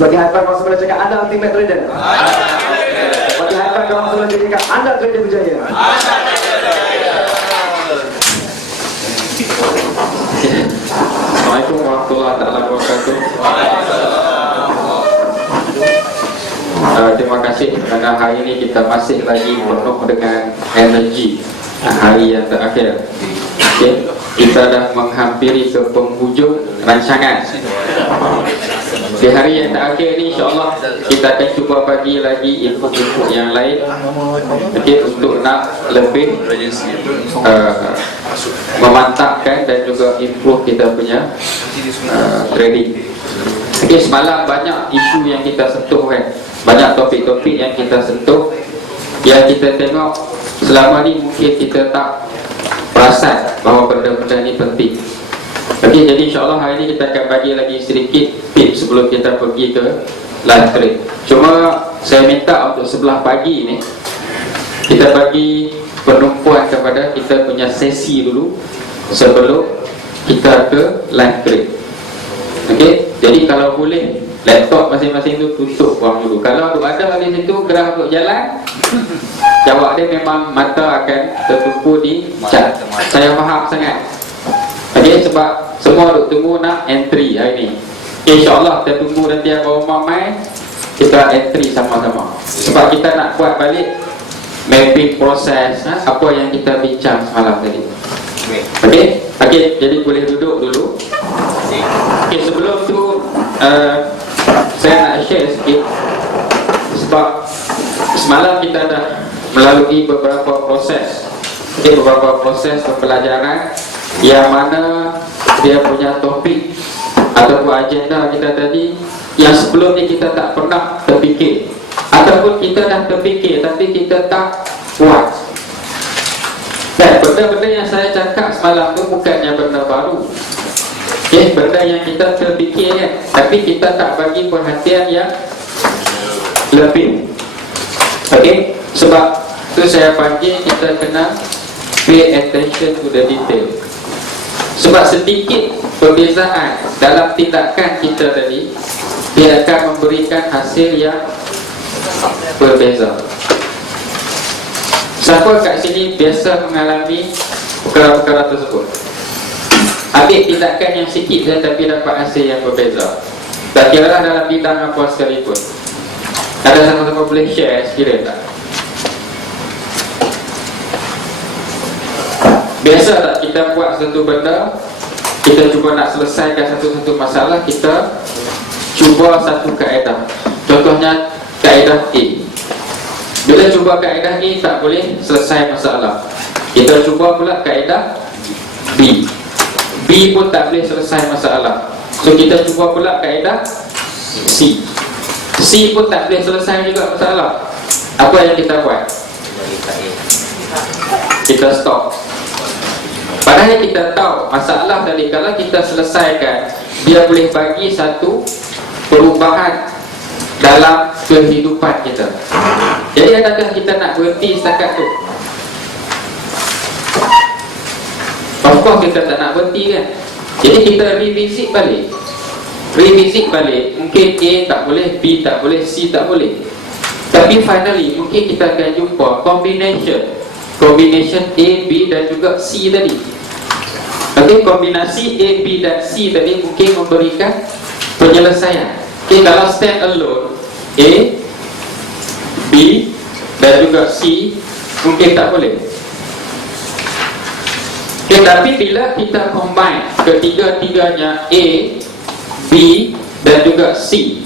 Sebagai harapan kawan sebelah cakap anda ultimate trader. Sebagai harapan kawan sebelah cakap anda trader berjaya. Assalamualaikum warahmatullahi wabarakatuh. Terima kasih kerana hari ini kita masih lagi penuh dengan energi hari yang terakhir. Okay. Kita dah menghampiri ke penghujung rancangan. Di hari yang terakhir ni insyaAllah kita akan cuba bagi lagi info-info yang lain, okay, untuk nak lebih memantapkan dan juga improve kita punya trading. Okay, semalam banyak isu yang kita sentuh kan, banyak topik-topik yang kita sentuh, yang kita tengok selama ni mungkin kita tak perasan bahawa benda-benda ni penting. Okey, jadi insyaAllah hari ini kita akan bagi lagi sedikit tips sebelum kita pergi ke live trade. Cuma saya minta untuk sebelah pagi ni kita bagi penumpuan kepada kita punya sesi dulu sebelum kita ke live trade. Okey, jadi kalau boleh laptop masing-masing tu tutup buang dulu. Kalau ada di situ gerah untuk jalan, jawab dia memang mata akan tertumpu di chat. Saya faham sangat. Okay, sebab semua duk tunggu nak entry hari ni. Okay, InsyaAllah kita tunggu nanti abang Umar main, kita entry sama-sama. Sebab kita nak buat balik mapping proses apa yang kita bincang semalam tadi. Okay, jadi boleh duduk dulu. Okay, sebelum tu saya nak share sikit. Sebab semalam kita dah melalui beberapa proses, okay, beberapa proses pembelajaran yang mana dia punya topik ataupun agenda kita tadi yang sebelum ni kita tak pernah terfikir, ataupun kita dah terfikir tapi kita tak buat. Dan benda-benda yang saya cakap semalam tu bukannya benda baru, okay, benda yang kita terfikir kan, tapi kita tak bagi perhatian yang lebih. Okay, sebab tu saya panggil kita kena pay attention to the detail. Sebab sedikit perbezaan dalam tindakan kita tadi, dia akan memberikan hasil yang berbeza. Siapa kat sini biasa mengalami perkara-perkara tersebut? Ambil tindakan yang sikit saja tapi dapat hasil yang berbeza. Tak kira lah dalam bidang apa sekalipun. Ada sama-sama boleh share sekiranya tak? Biasa tak kita buat satu benda, kita cuba nak selesaikan satu-satu masalah, kita cuba satu kaedah. Contohnya kaedah A. Bila cuba kaedah A tak boleh selesai masalah, kita cuba pula kaedah B. B pun tak boleh selesai masalah, so kita cuba pula kaedah C. C pun tak boleh selesai juga masalah. Apa yang kita buat? Kita stop. Padahal kita tahu masalah tadi kalau kita selesaikan, dia boleh bagi satu perubahan dalam kehidupan kita. Jadi adakah kita nak berhenti setakat tu? Of course kita tak nak berhenti kan. Jadi kita revisit balik. Mungkin A tak boleh, B tak boleh, C tak boleh, tapi finally mungkin kita akan jumpa combination A, B dan juga C tadi. Okay, kombinasi A, B dan C tadi mungkin memberikan penyelesaian. Okay, kalau stand alone A, B dan juga C mungkin tak boleh. Okay, tapi bila kita combine ketiga-tiganya A, B dan juga C,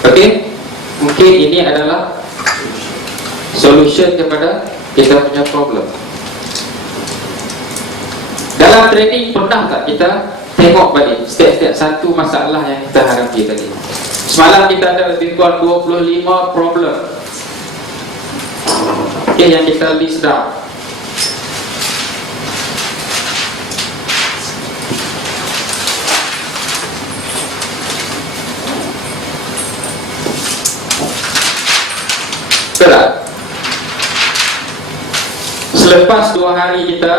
okay, mungkin ini adalah solution kepada kita punya problem. Dalam trading pernah tak kita tengok balik setiap satu masalah yang kita hadapi tadi? Semalam kita ada lebih kurang 25 problem, okay, yang kita list down. Betul. Selepas 2 hari kita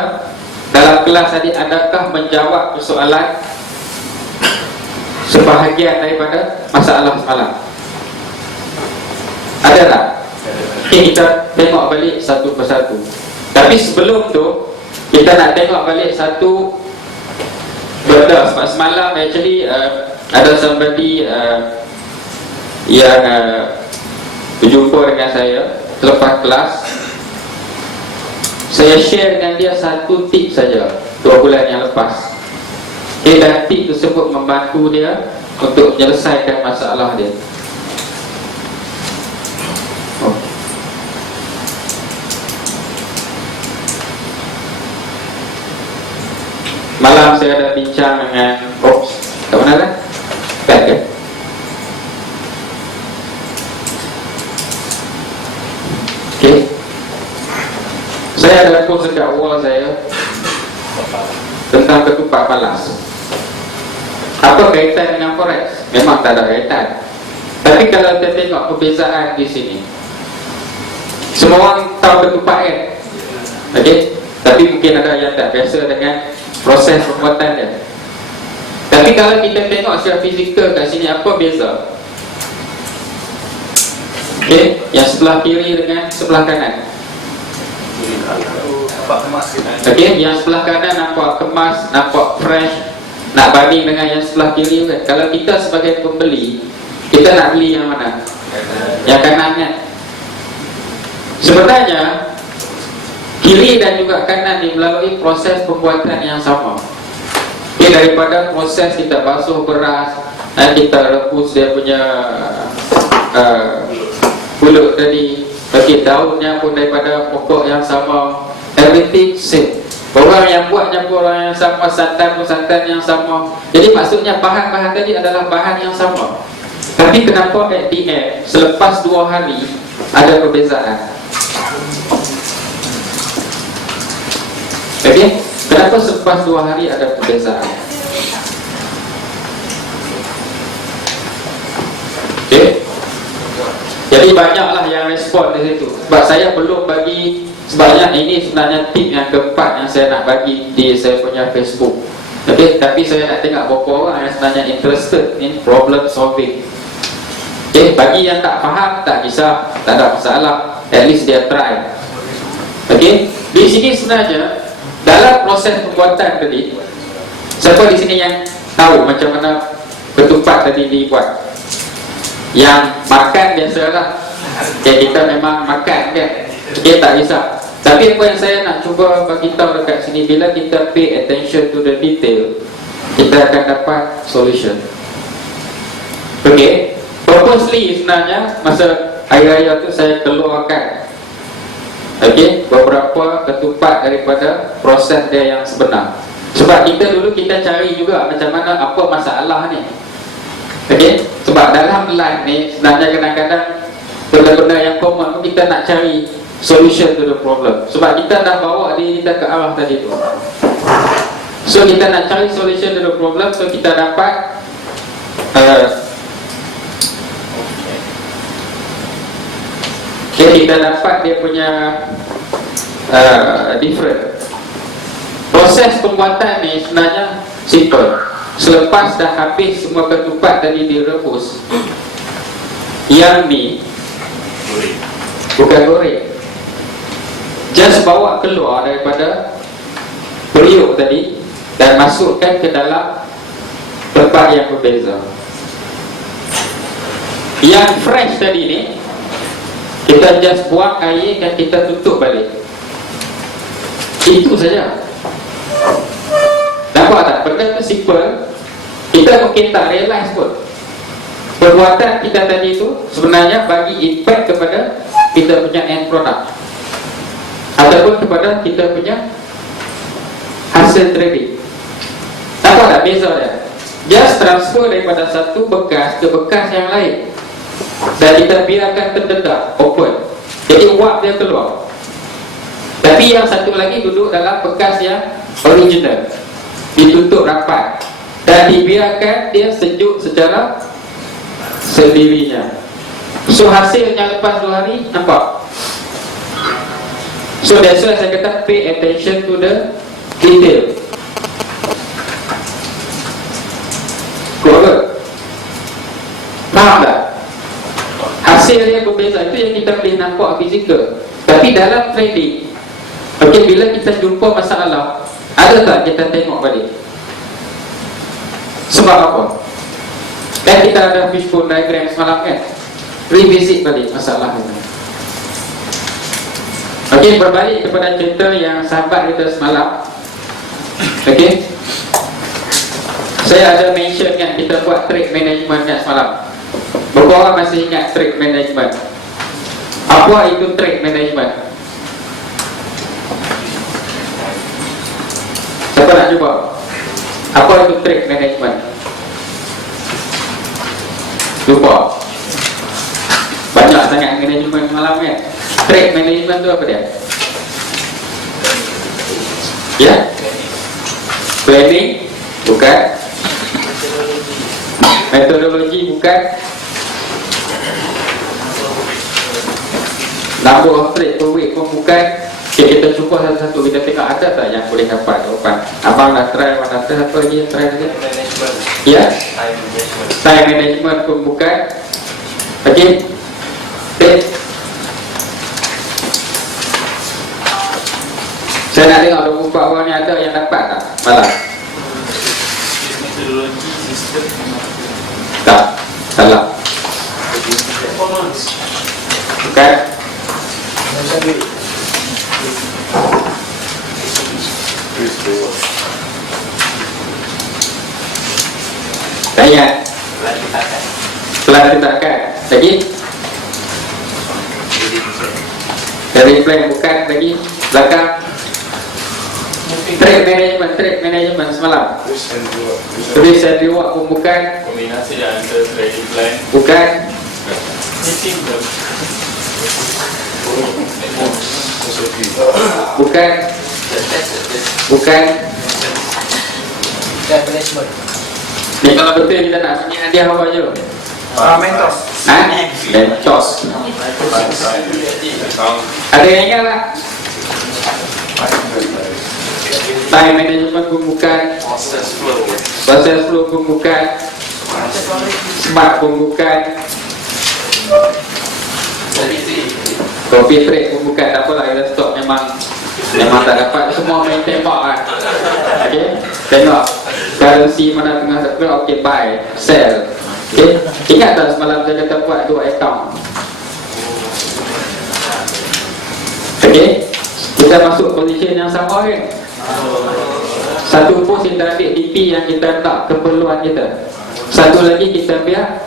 dalam kelas tadi, adakah menjawab persoalan sebahagian daripada masalah semalam? Ada tak? Okay, kita tengok balik satu persatu. Tapi sebelum tu, kita nak tengok balik satu benda. Sebab semalam actually ada somebody yang berjumpa dengan saya selepas kelas. Saya share dengan dia satu tip saja 2 bulan yang lepas. Okay, dan tip tersebut membantu dia untuk menyelesaikan masalah dia. Malam saya ada bincang dengan kat mana kan? Kat ke? Okay. Saya ada post dekat wall saya tentang ketupat balas. Apa kaitan dengan forex? Memang tak ada kaitan. Tapi kalau kita tengok perbezaan di sini, semua orang tahu ketupat kan? Okay? Tapi mungkin ada yang tak biasa dengan proses pembuatan dia. Tapi kalau kita tengok secara fizikal kat sini, apa beza? Okay, yang sebelah kiri dengan sebelah kanan. Okay, yang sebelah kanan nampak kemas, nampak fresh. Nak banding dengan yang sebelah kiri kan? Kalau kita sebagai pembeli, kita nak beli yang mana? Yang kanan kan? Sebenarnya kiri dan juga kanan ni melalui proses pembuatan yang sama. Okay, daripada proses kita basuh beras dan kita rebus dia punya pulut tadi. Okay, daunnya pun daripada pokok yang sama. Everything same. Orang yang buat nyampur orang yang sama, santan pun santan yang sama. Jadi maksudnya bahan-bahan tadi adalah bahan yang sama. Tapi kenapa at the end, selepas 2 hari ada perbezaan? Okay, kenapa selepas 2 hari ada perbezaan? Okay, jadi banyaklah yang respon di situ. Sebab saya belum bagi. Sebabnya ini sebenarnya tip yang keempat yang saya nak bagi di saya punya Facebook. Okay, tapi saya nak tengok berapa orang yang sebenarnya interested in problem solving. Okay, bagi yang tak faham, tak kisah, tak ada masalah. At least dia try. Okay, di sini sebenarnya dalam proses pembuatan tadi, siapa di sini yang tahu macam mana ketupat tadi dibuat? Yang makan biasalah. Okay, kita memang makan kan? Okay, tak kisah. Tapi apa yang saya nak cuba bagi tahu dekat sini, bila kita pay attention to the detail, kita akan dapat solution. Okay, purposely sebenarnya masa hari raya tu saya keluarkan beberapa ketupat daripada proses dia yang sebenar. Sebab kita dulu kita cari juga macam mana, apa masalah ni. Sebab dalam life ni sebenarnya kadang-kadang benda-benda yang common pun kita nak cari solution to the problem. Sebab kita dah bawa diri kita ke arah tadi tu. So kita nak cari solution to the problem. So kita dapat kita dapat dia punya different. Proses pembuatan ni sebenarnya simple. Selepas dah habis semua ketupat tadi direbus, yang ni bukan goreng, just bawa keluar daripada periuk tadi dan masukkan ke dalam tempat yang berbeza. Yang fresh tadi ni kita just buang air dan kita tutup balik. Itu saja. Nampak tak? Benda tu simple. Kita mungkin tak realize pun. Perbuatan kita tadi tu sebenarnya bagi impact kepada kita punya end product ataupun kepada kita punya hasil trading. Nampak tak beza dia? Just transfer daripada satu bekas ke bekas yang lain dan kita biarkan terdedah, open. Jadi uap dia keluar. Tapi yang satu lagi duduk dalam bekas yang original, ditutup rapat dan dibiarkan dia sejuk secara sendirinya. So hasilnya lepas 2 hari, nampak? So that's why saya kata pay attention to the detail. Correct? Hasil yang berbeza itu yang kita boleh nampak fizikal. Tapi dalam trading, okey, bila kita jumpa masalah, ada tak kita tengok balik? Sebab apa? Dan kita ada fishbone diagram semalam kan? Revisit balik masalah itu. Okey, berbalik kepada cerita yang sahabat kita semalam. Okey, saya ada mention kan kita buat trade management kan semalam. Berapa orang masih ingat trade management? Apa itu trade management? Siapa nak cuba? Apa itu trade management? Lupa. Banyak sangat management malam kan. Trade management tu apa dia? Ya? Planning? Bukan. Metodologi? Bukan. Number of trade per week pun bukan. Okay, kita cuba satu-satu. Kita tengok ada tak yang boleh dapat jawapan. Abang dah try, abang dah try. Apa lagi yang try lagi? Ya? Time management pun bukan. Okay. Saya nak tengok 24 orang ni ada yang dapat tak malam? Metodologi sistem Tak, salah. Bukan. Tak ingat? Pelan tindakan. Lagi? Dari plan bukan lagi. Belakang. Trade management semalam. Risk and reward pun bukan. kombinasi antara trading plan Bukan. meeting Bukan. Bukan. Ni kalau betul kita nak sunyi hadiah apa je? Mentos. Ha? Mentos. Ada yang ingat tak? Time management pun bukan. Process flow pun bukan. Smart pun bukan. Copy trade pun bukan. Tak apalah, kita stop. Memang tak dapat. Semua main tembak lah. Okay, tengok currency mana tengah tak. Okay, buy, sell. Okay, ingat tak semalam saya kata buat 2 account. Okay, kita masuk position yang sama kan. Satu pun kita ambil DP yang kita nak keperluan kita. Satu lagi kita biar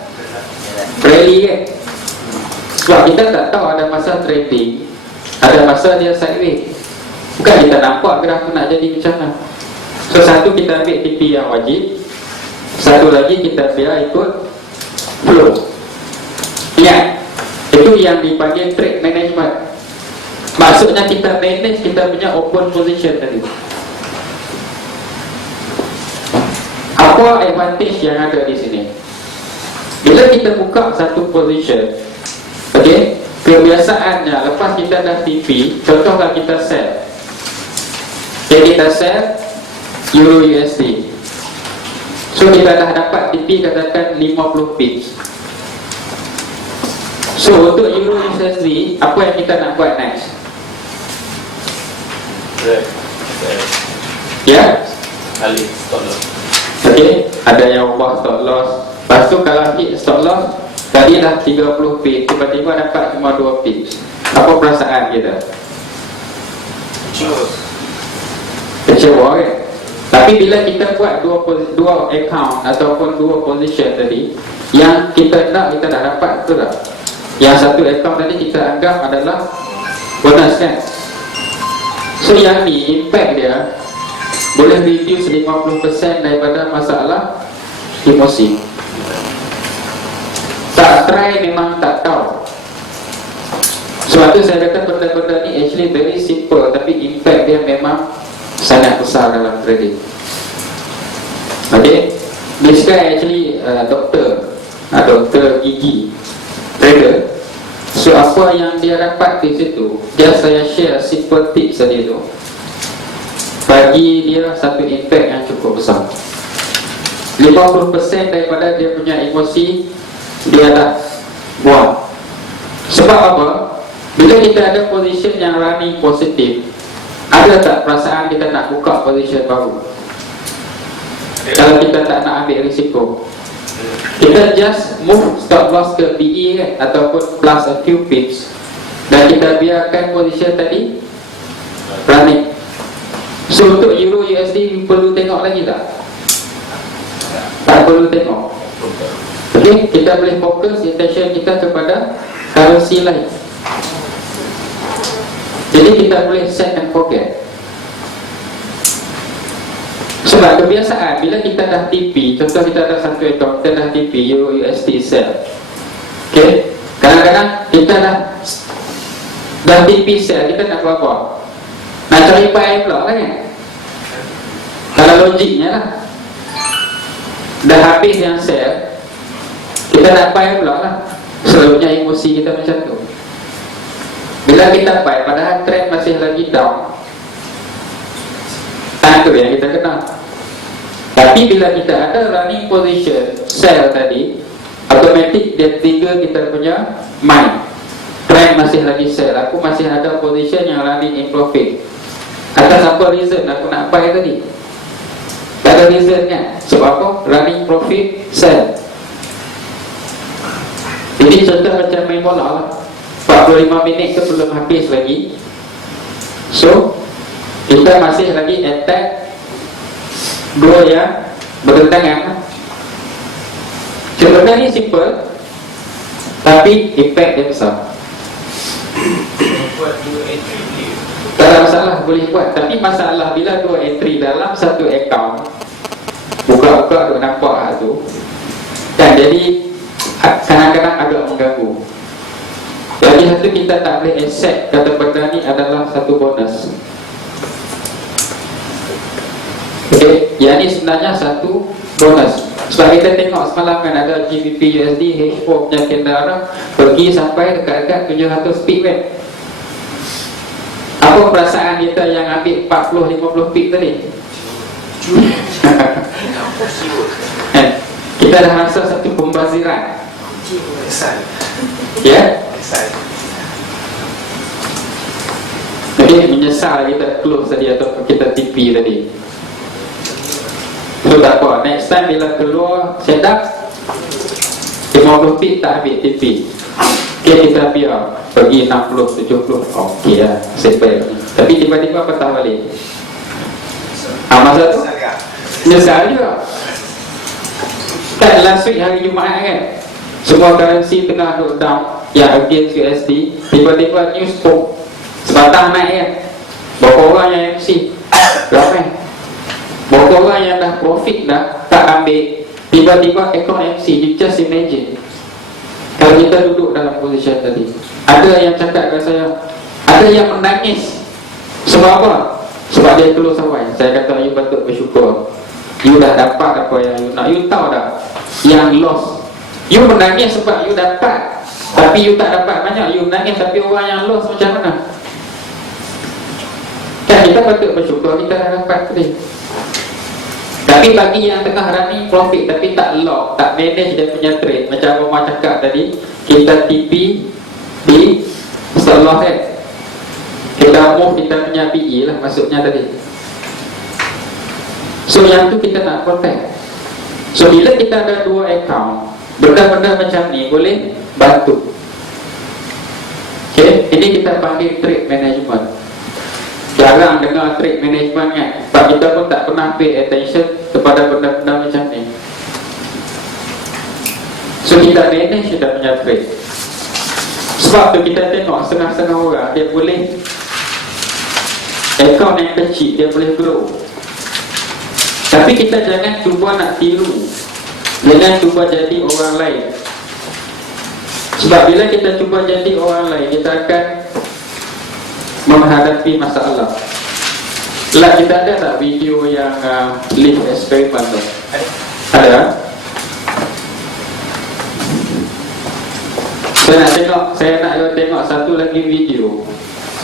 rally kan. Sebab kita tak tahu ada masa trading, ada masa dia sideways. Bukan kita nampak graf tu nak jadi macam mana. So satu kita ambil TP yang wajib, satu lagi kita biar ikut flow. Ingat, itu yang dipanggil trade management. Maksudnya kita manage kita punya open position tadi. Apa advantage yang ada di sini? Bila kita buka satu position, okay, kebiasaannya lepas kita dah TP, contohlah kita sell. Okay, kita sell Euro USD. So kita dah dapat TP katakan 50 pips. So untuk Euro USD, apa yang kita nak buat next? Ya? alih stop loss. Okay, ada yang ubah stop loss. Lepas tu kalau hit stop loss, tadi dah 30 pips, tiba-tiba dapat cuma 2 pips. Apa perasaan kita? Kecewa kan? Tapi bila kita buat dua account ataupun dua position tadi, yang kita nak kita dah dapat, betul tak? Yang satu account tadi kita anggap adalah bonus kan? So yang ni impact dia boleh reduce 50% daripada masalah emosi. Tak try memang tak tahu. Sebab tu saya kata benda-benda ni actually very simple, tapi impact dia memang sangat besar dalam trading. Okay, this guy actually doktor gigi trader. So apa yang dia dapat di situ, dia saya share simple tips tadi tu, bagi dia satu impact yang cukup besar. 50% daripada dia punya emosi dia dah buang. Sebab apa? Bila kita ada position yang running positif, ada tak perasaan kita nak buka position baru? Kalau kita tak nak ambil risiko, kita just move stop loss ke PE kan, ataupun plus a few pips, dan kita biarkan position tadi running. So untuk Euro USD perlu tengok lagi tak? Tak perlu tengok. Okay, kita boleh fokus attention kita kepada currency lain. Jadi kita boleh set and forget. Sebab kebiasaan bila kita dah TP, contoh kita ada satu account, kita dah TP Euro USD sell. Okay, kadang-kadang kita dah TP sell, kita nak buat apa? Nak cari buy pula kan? Kalau logiknya lah, dah habis yang sell, kita nak buy pula lah. Selalunya emosi kita macam tu. Bila kita buy, padahal trend masih lagi down, itu yang kita kenal. Tapi bila kita ada running position sell tadi, automatic dia trigger kita punya mind. Trend masih lagi sell, aku masih ada position yang running in profit. Atas apa reason aku nak buy tadi? Tak ada reasonnya. Sebab apa? Running profit sell. Jadi contoh macam main bola lah, 45 minit ke belum habis lagi. So kita masih lagi attack dua yang bertentangan. Sebenarnya simple, tapi impact dia besar. Buat 2 entry dia. Tak ada masalah, boleh buat. Tapi masalah bila dua entry dalam satu account, buka-buka duk nampak tu kan, jadi kadang-kadang agak mengganggu. Jadi satu kita tak boleh accept kata benda ni adalah satu bonus. Okay, yang ni sebenarnya satu bonus. Sebab kita tengok semalam kan ada GBP USD H4 punya kendara pergi sampai dekat-dekat 700 pip kan. Apa perasaan kita yang ambil 40-50 pip tadi? Kita dah rasa satu pembaziran. Ya? Jadi menyesal kita close tadi atau kita TP tadi. So tak apa, next time bila keluar setup 50 pip tak ambil TP. Okay, kita biar pergi 60-70. Okay lah, sepair. Tapi tiba-tiba patah balik. Masa tu menyesal juga. Kan last week hari Jumaat kan, semua currency tengah look down yang against USD. Tiba-tiba news pop sebatang naik kan. Berapa orang yang MC? Ramai. Berapa orang yang dah profit dah tak ambil, tiba-tiba account MC. You just imagine kalau kita duduk dalam position tadi. Ada yang cakap dengan saya, ada yang menangis. Sebab apa? Sebab dia keluar sawai. Saya kata you patut bersyukur, you dah dapat apa yang you nak. You tahu tak, yang loss, you menangis sebab you dapat, tapi you tak dapat banyak. You menangis tapi orang yang loss macam mana? Kan kita patut bersyukur kita dah dapat tadi. Tapi bagi yang tengah running profit tapi tak lock, tak manage dia punya trade, macam Omar cakap tadi, kita TP di stop loss kan, kita move kita punya PE lah maksudnya tadi. So yang tu kita nak protect. So bila kita ada dua account, benda-benda macam ni boleh bantu. Okay, ini kita panggil trade management. Jarang dengar trade management kan, sebab kita pun tak pernah pay attention kepada benda-benda macam ni. So kita manage kita punya trade. Sebab tu kita tengok setengah-setengah orang dia boleh, account yang kecil dia boleh grow. Tapi kita jangan cuba nak tiru, jangan cuba jadi orang lain. Sebab bila kita cuba jadi orang lain, kita akan menghadapi masalah. Lah, kita ada tak video yang live experiment tu? Ada? Saya nak tengok satu lagi video.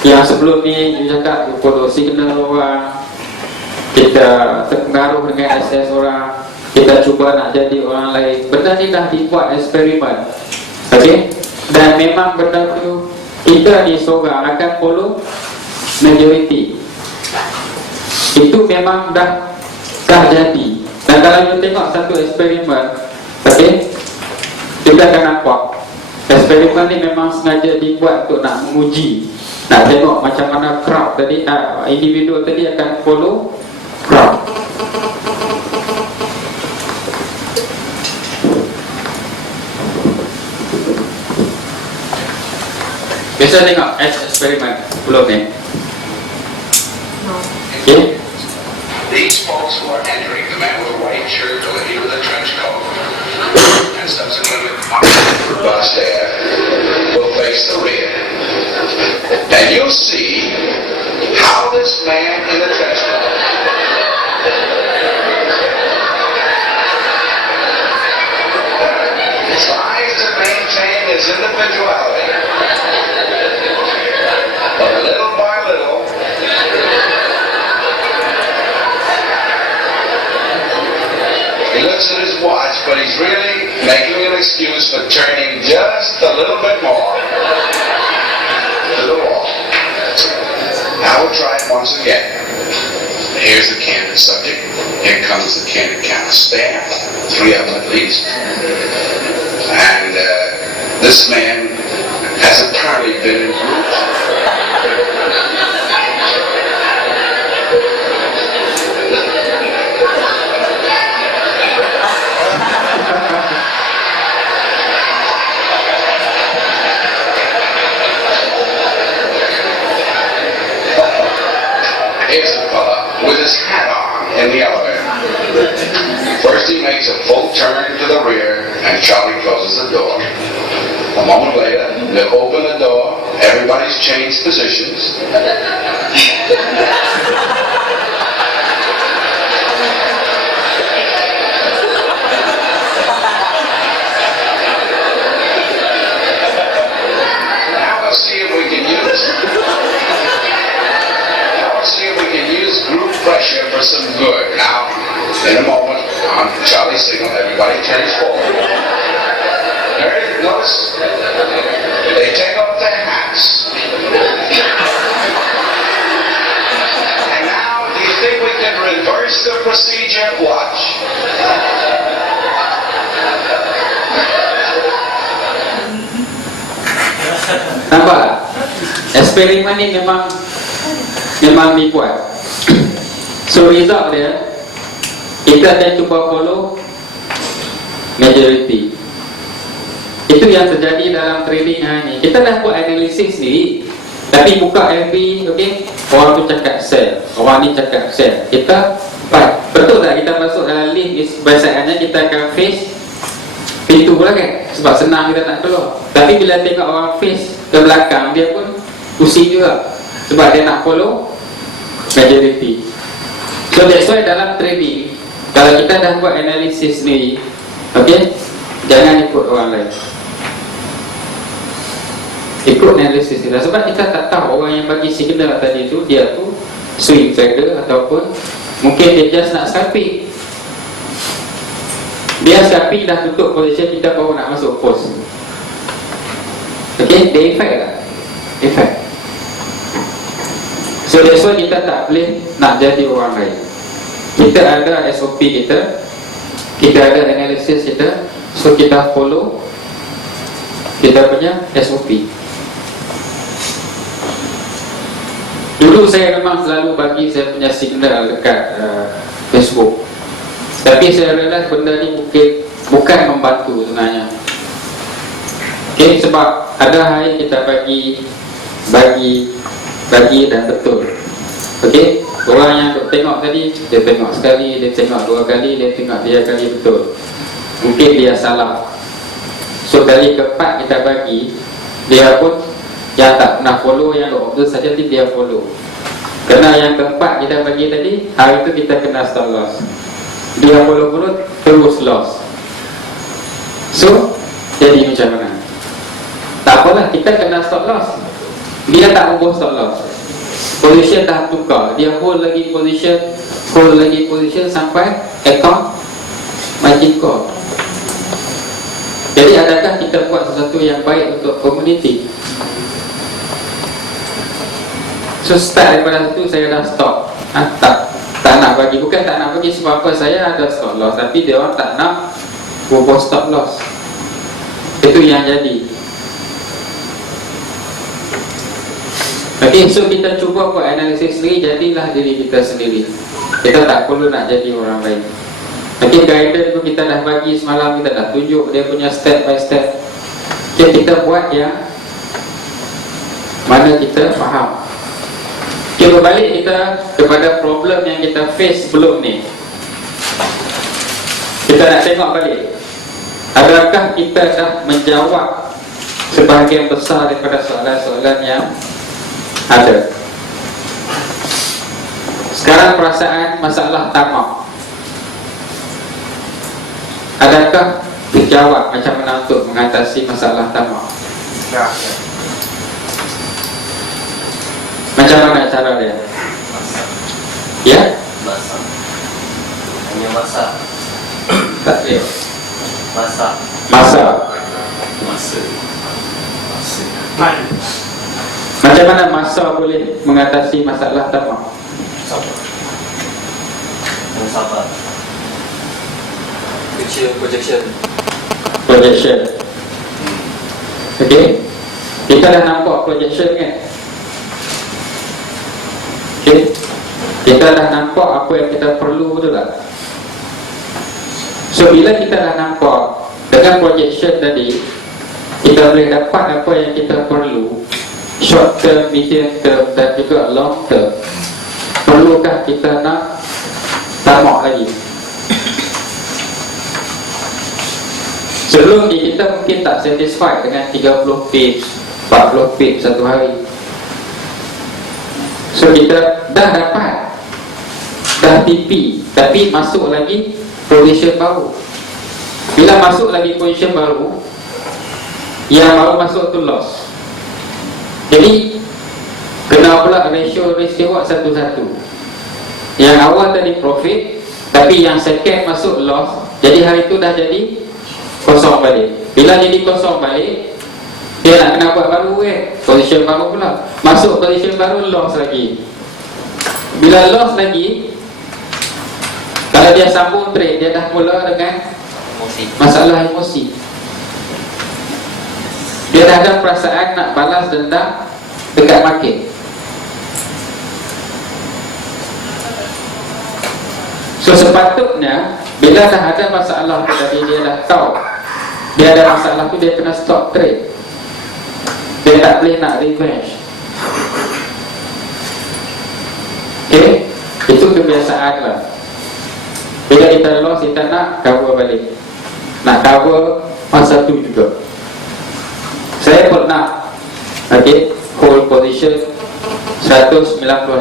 Yang sebelum ni dia cakap follow signal orang, kita terpengaruh dengan akses orang, kita cuba nak jadi orang lain. Benda ni dah dibuat eksperimen. Okay? dan memang benda tu kita ni seorang akan follow majority. Itu memang dah jadi. Dan kalau you tengok satu eksperimen, okey, kita akan nampak eksperimen ni memang sengaja dibuat untuk nak menguji, nak tengok macam mana crowd tadi, individu tadi akan follow crowd. Biasa tengok eksperimen belum ni. Okay. These folks who are entering, the man with a white shirt, the lady with a trench coat, and subsequently bus staff, will face the rear. And you'll see how this man in the trench coat tries to maintain his individuality. But little by little, he looks at his watch, but he's really making an excuse for turning just a little bit more to the wall. Now we'll try it once again. Here's the candid subject. Here comes the candid count staff, 3 of them at least. And this man has apparently been in groups. Here's the fella with his hat on in the elevator. First he makes a full turn to the rear and Charlie closes the door. A moment later, they open the door, everybody's changed positions. Now we'll see if we can use group pressure for some good. Now, in a moment, on Charlie's signal, everybody turns forward. There, notice, they take off their hats. And now, do you think we can reverse the procedure? Watch. Nampak? Eksperimen ni memang dibuat. So result dia, kita akan cuba follow majority. Itu yang terjadi dalam trading hari ni. Kita dah buat analisis ni, tapi buka FB, okay, orang tu cakap sell, orang ni cakap sell. Kita buy. Betul tak kita masuk dalam list? Biasanya kita akan face pintu lah kan, sebab senang kita nak keluar. Tapi bila tengok orang face ke belakang, dia pun pusing juga, sebab dia nak follow majority. So that's why dalam trading, kalau kita dah buat analisis ni, okay, jangan ikut orang lain, ikut analisis kita. Sebab kita tak tahu orang yang bagi signal tadi tu, dia tu swing trader ataupun mungkin dia just nak scalping. Dia scalping dah tutup position, kita baru nak masuk pos. Okay, dia effect lah, effect. So that's why kita tak boleh nak jadi orang lain. Kita ada SOP kita, kita ada analisis kita. So kita follow kita punya SOP. Dulu saya memang selalu bagi saya punya signal dekat Facebook. Tapi saya realize benda ni bukan membantu sebenarnya. Okay, sebab ada hari kita bagi dan betul. Okay, orang yang tengok tadi, dia tengok sekali, dia tengok 2 kali, dia tengok 3 kali betul. Mungkin dia salah. So kali keempat kita bagi, dia pun yang tak pernah follow, yang observe saja dia follow. Kerana yang keempat kita bagi tadi, hari itu kita kena stop loss. Dia follow terus loss. So jadi macam mana? Tak apalah, kita kena stop loss. Dia tak ubah stop loss, position dah tukar, dia hold lagi position sampai account margin call. Jadi adakah kita buat sesuatu yang baik untuk komuniti? So start daripada situ saya dah stop. Tak nak bagi, bukan tak nak bagi sebab apa, saya ada stop loss, tapi dia orang tak nak bubuh stop loss. Itu yang jadi. Okay, so kita cuba buat analisis sendiri, jadilah diri kita sendiri. Kita tak perlu nak jadi orang lain. Okay, guidance tu kita dah bagi semalam, kita dah tunjuk dia punya step by step. Okay, kita buat yang mana kita faham. Okay, berbalik kita kepada problem yang kita face sebelum ni. Kita nak tengok balik, adakah kita dah menjawab sebahagian besar daripada soalan-soalan yang ada. Sekarang perasaan masalah tamak, adakah dijawab macam mana untuk mengatasi masalah tamak? Macam mana cara dia? Ya? Masak. Hanya masak. Tak dia. Masak. Masak. Masa. Macam mana masa boleh mengatasi masalah tamak? Sabar. Dan sabar. Kecil projection. Projection. Okay, kita dah nampak projection kan? Okay, kita dah nampak apa yang kita perlu, betul tak? So bila kita dah nampak dengan projection tadi, kita boleh dapat apa yang kita perlu, short term, medium term dan juga long term. Perlukah kita nak tamak lagi? Sebelum ni kita mungkin tak satisfied dengan 30 pips, 40 pips satu hari. So kita dah dapat, dah TP, tapi masuk lagi position baru. Bila masuk lagi position baru, yang baru masuk tu loss. Jadi kena pula ratio risk reward satu-satu. Yang awal tadi profit, tapi yang second masuk loss. Jadi hari tu dah jadi kosong balik. Bila jadi kosong balik, dia nak kena buat baru position baru pula. Masuk position baru, loss lagi. Bila loss lagi, kalau dia sambung trade, dia dah mula dengan masalah emosi. Dia dah ada perasaan nak balas dendam dekat market. So sepatutnya bila dah ada masalah tadi, dia dah tahu dia ada masalah tu, dia kena stop trade. Dia tak boleh nak revenge. Okay, itu kebiasaan lah. Bila kita loss, kita nak cover balik, nak cover masa tu juga. Saya pernah hold position $198,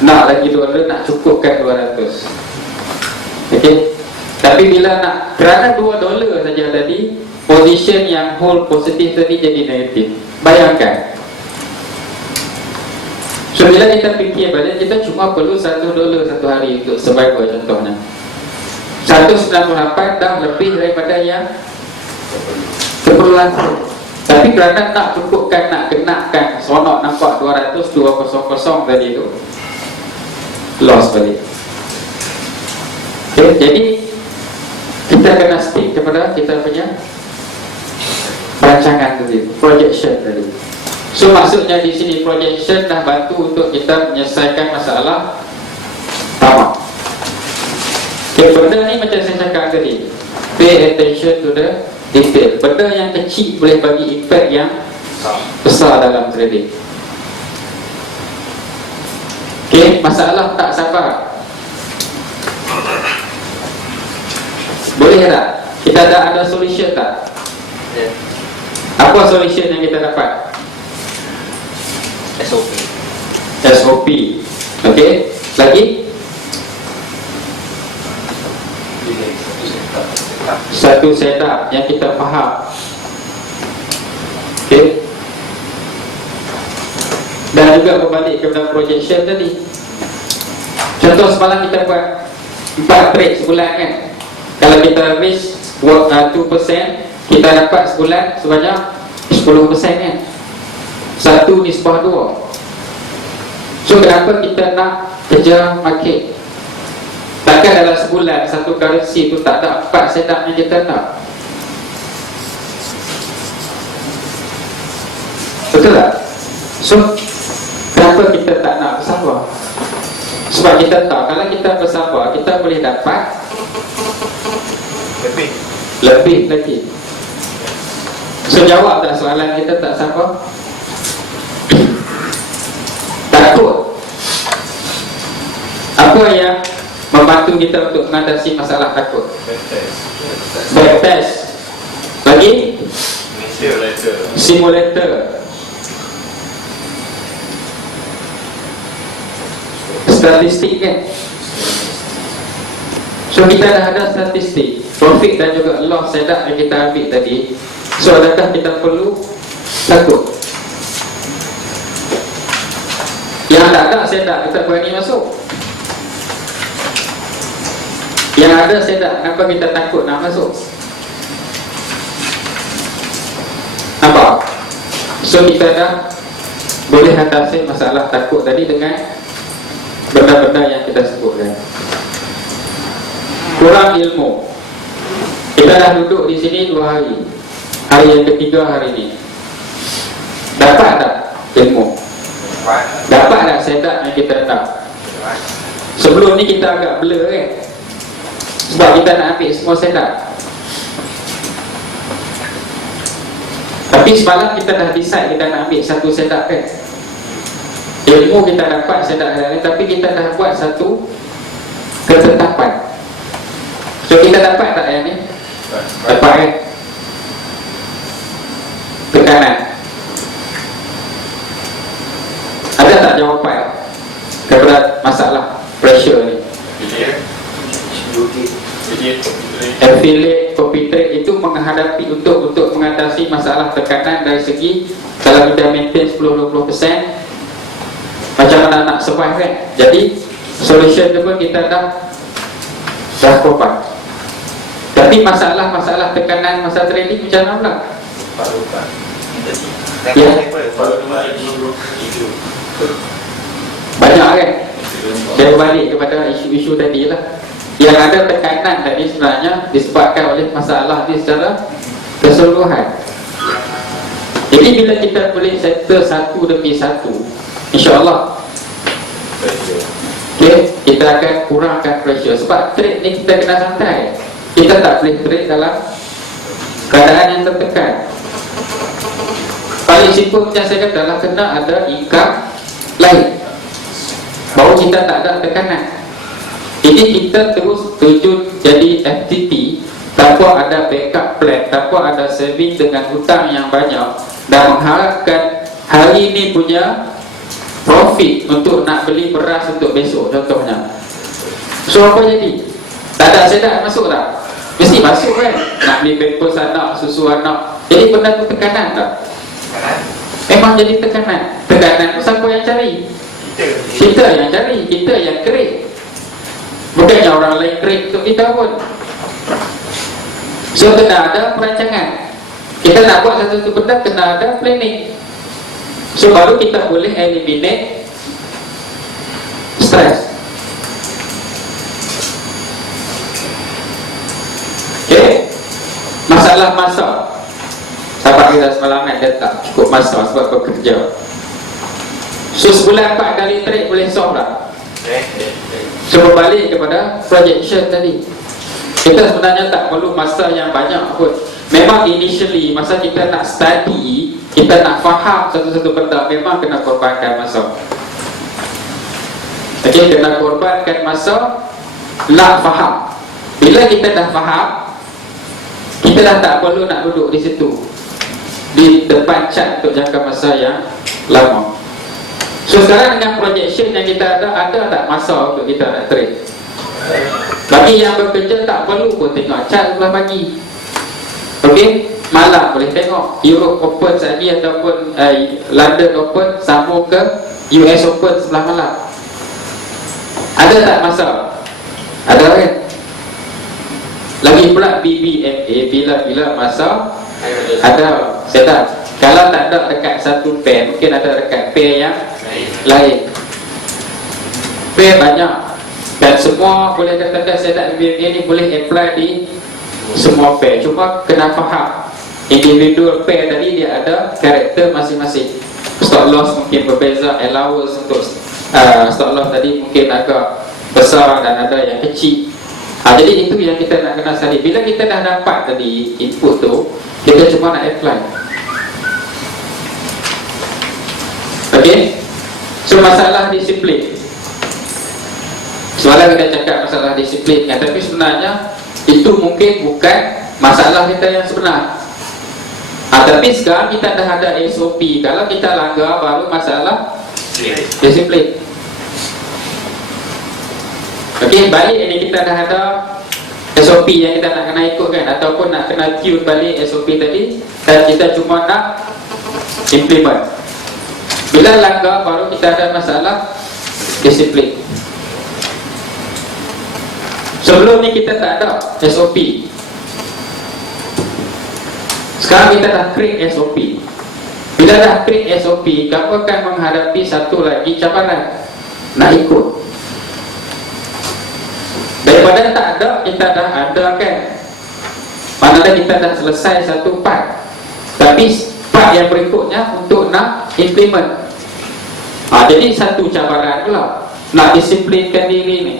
nak lagi $2, nak cukupkan 200. Tapi bila nak kerana $2 saja tadi, position yang hold positif tadi jadi negatif. Bayangkan. So bila kita fikir balik, kita cuma perlu $1 satu hari untuk survival contohnya. 198 dah lebih daripada yang keperluan. Tapi kerana nak cukupkan, nak kenakan, seronok nampak 200 tadi tu, loss balik. Okay, jadi kita kena stick kepada kita punya perancangan tadi, projection tadi. So maksudnya di sini projection dah bantu untuk kita menyelesaikan masalah tamak. Okay, benda ni macam saya cakap tadi, pay attention to the detail. Benda yang kecil boleh bagi impact yang besar dalam trading. Okay, masalah tak sabar, boleh tak? Kita ada solution tak? Apa solution yang kita dapat? SOP. Okay, lagi? Satu setup yang kita faham. Okay. Dan juga berbalik kepada projection tadi. Contoh semalam kita buat 4 trade sebulan kan. Kalau kita risk 2%, kita dapat sebulan sebanyak 10% kan. 1:2. So kenapa kita nak kejar market? Takkan dalam sebulan satu currency tu tak ada 4 setup yang kita nak. Betul tak? So kenapa kita tak nak bersabar? Sebab kita tahu kalau kita bersabar, kita boleh dapat lebih lagi. So jawab tak soalan kita tak sabar? Takut. Apa yang membantu kita untuk mengatasi masalah takut? Backtest. Lagi? Simulator. Statistik kan. So kita dah ada statistik profit dan juga loss setup yang kita ambil tadi. So adakah kita perlu takut? Yang tak ada setup kita berani masuk. Yang ada setup, kenapa kita takut nak masuk? Nampak? So kita dah boleh atasi masalah takut tadi dengan benda-benda yang kita sebutkan. Kurang ilmu. Kita dah duduk di sini 2 hari. Hari yang ketiga hari ini. Dapat tak ilmu? Dapat tak setup yang kita nak? Sebelum ni kita agak blur kan? Sebab kita nak ambil semua setup. Tapi semalam kita dah decide kita nak ambil satu setup kan? Ilmu kita dapat setup lain, tapi kita dah buat satu ketetapan. So kita dapat tak yang ni? Dapat kan? Tekanan. Ada tak jawapan kepada masalah pressure ni? Affiliate copy trade itu menghadapi untuk mengatasi masalah tekanan dari segi kalau kita maintain 10-20%, macam mana nak survive kan? Jadi solution tu pun kita dah cover. Tapi masalah tekanan masa trading macam mana pula? Ya. Banyak kan? Saya balik kepada isu-isu tadi lah. Yang ada tekanan tadi sebenarnya disebabkan oleh masalah ni secara keseluruhan. Jadi bila kita boleh settle satu demi satu, InsyaAllah okay, kita akan kurangkan pressure. Sebab trade ni kita kena santai. Kita tak boleh trade dalam keadaan yang tertekan. Paling simple macam saya kata adalah kena ada income lain, baru kita tak ada tekanan. Jadi kita terus terjun jadi FTT tanpa ada backup plan, tanpa ada saving dengan hutang yang banyak dan mengharapkan hari ini punya profit untuk nak beli beras untuk besok contohnya. So apa jadi? Tak ada setup masuk tak? Mesti masuk kan? Nak beli pampers anak, susu anak. Jadi benda tu tekanan tak? Memang jadi tekanan. Tekanan tu siapa yang cari? Kita yang cari, kita yang create. Bukannya orang lain create untuk kita pun. So kena ada perancangan. Kita nak buat satu benda, kena ada planning. So baru kita boleh eliminate stress. Okay. Masalah masa. Sahabat kita semalam dia tak cukup masa sebab bekerja. So sebulan 4 kali trade boleh solve tak? So berbalik kepada projection tadi, kita sebenarnya tak perlu masa yang banyak pun. Memang initially masa kita nak study, kita nak faham satu-satu benda, memang kena korbankan masa. Okay, kena korbankan masa nak faham. Bila kita dah faham, kita dah tak perlu nak duduk di situ di depan chat untuk jangka masa yang lama. So sekarang dengan projection yang kita ada tak masa untuk kita nak trade. Bagi yang bekerja tak perlu pun tengok chart sebelah pagi. Okey, malam boleh tengok Europe Open tadi ataupun London Open sambung ke US Open sebelah malam. Ada tak masa? Ada kan? Lagi pula BBMA bila masa ada setan. Kalau tak ada dekat satu pair, mungkin ada dekat pair yang lain. Pair banyak dan semua boleh katakan setan BBMA ni boleh apply di semua pair. Cuma kena faham individual pair tadi dia ada karakter masing-masing. Stop loss mungkin berbeza, allowance untuk stop loss tadi mungkin agak besar dan ada yang kecil. Jadi itu yang kita nak kena salih. Bila kita dah dapat tadi input tu, kita cuma nak apply. Okey. So masalah disiplin. Semalam kita cakap masalah disiplin kan, tapi sebenarnya itu mungkin bukan masalah kita yang sebenar. Tapi sekarang kita dah ada SOP. Kalau kita langgar baru masalah disiplin. Okey, balik ini kita dah ada SOP yang kita nak kena ikutkan ataupun nak kena tune balik SOP tadi dan kita cuma nak implement. Bila langgar baru kita ada masalah disiplin. Sebelum ni kita tak ada SOP. Sekarang kita dah create SOP. Bila dah create SOP, kamu akan menghadapi satu lagi cabaran, nak ikut. Daripada tak ada, kita dah ada kan. Manakala kita dah selesai satu part, tapi part yang berikutnya untuk nak implement. Jadi satu cabaran pula nak disiplinkan diri ni.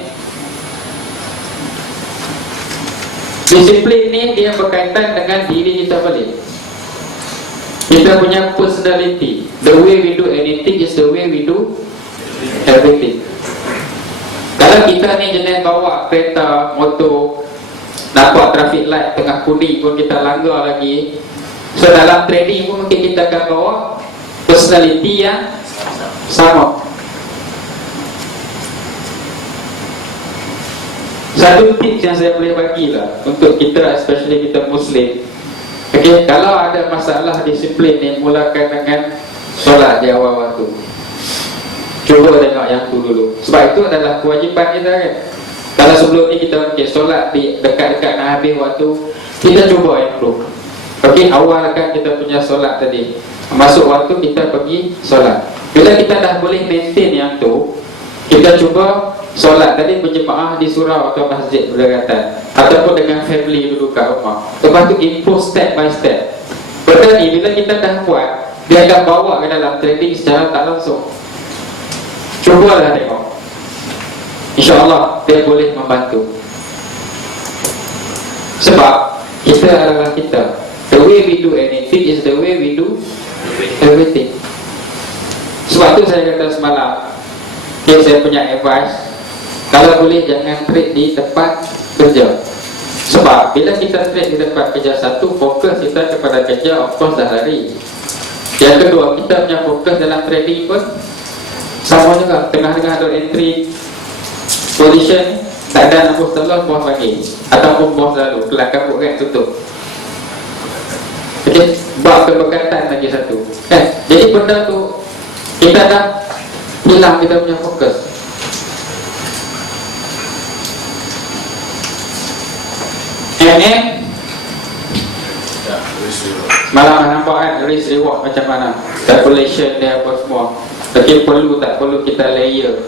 Disiplin ni dia berkaitan dengan diri kita balik. Kita punya personality. The way we do anything is the way we do everything. Kalau kita ni jenis bawa kereta, motor, nampak traffic light tengah kuning pun kita langgar lagi. So dalam trading pun mungkin kita akan bawa personality yang sama. Satu tips yang saya boleh bagilah untuk kita, especially kita Muslim. Okay, kalau ada masalah disiplin ni, mulakan dengan solat di awal waktu. Cuba tengok yang tu dulu. Sebab itu adalah kewajipan kita kan. Kalau sebelum ni kita solat di dekat-dekat nak habis waktu, kita cuba improve. Okey, awalkan kita punya solat tadi. Masuk waktu kita pergi solat. Bila kita dah boleh maintain yang tu, kita cuba solat tadi berjemaah di surau atau masjid berdekatan, ataupun dengan family dulu kat rumah. Lepas tu improve step by step. Benda ni bila kita dah buat, dia akan bawa ke dalam trading secara tak langsung. Cubalah tengok, InsyaAllah dia boleh membantu. Sebab kita adalah kita. The way we do anything is the way we do everything. Sebab tu saya kata semalam, saya punya advice, kalau boleh jangan trade di tempat kerja. Sebab bila kita trade di tempat kerja, satu, fokus kita kepada kerja, of course dah lari. Yang kedua, kita punya fokus dalam trading pun sama juga. Tengah-tengah ada entry position, tak ada nombor setelah bos bagi, ataupun bos lalu kelakar kabut kan, tutup. Okay, buat keberkatan lagi satu. Jadi benda tu kita dah hilang kita punya fokus. Malam nampak kan risk reward macam mana, calculation dia apa semua. Tapi perlu tak perlu kita layer.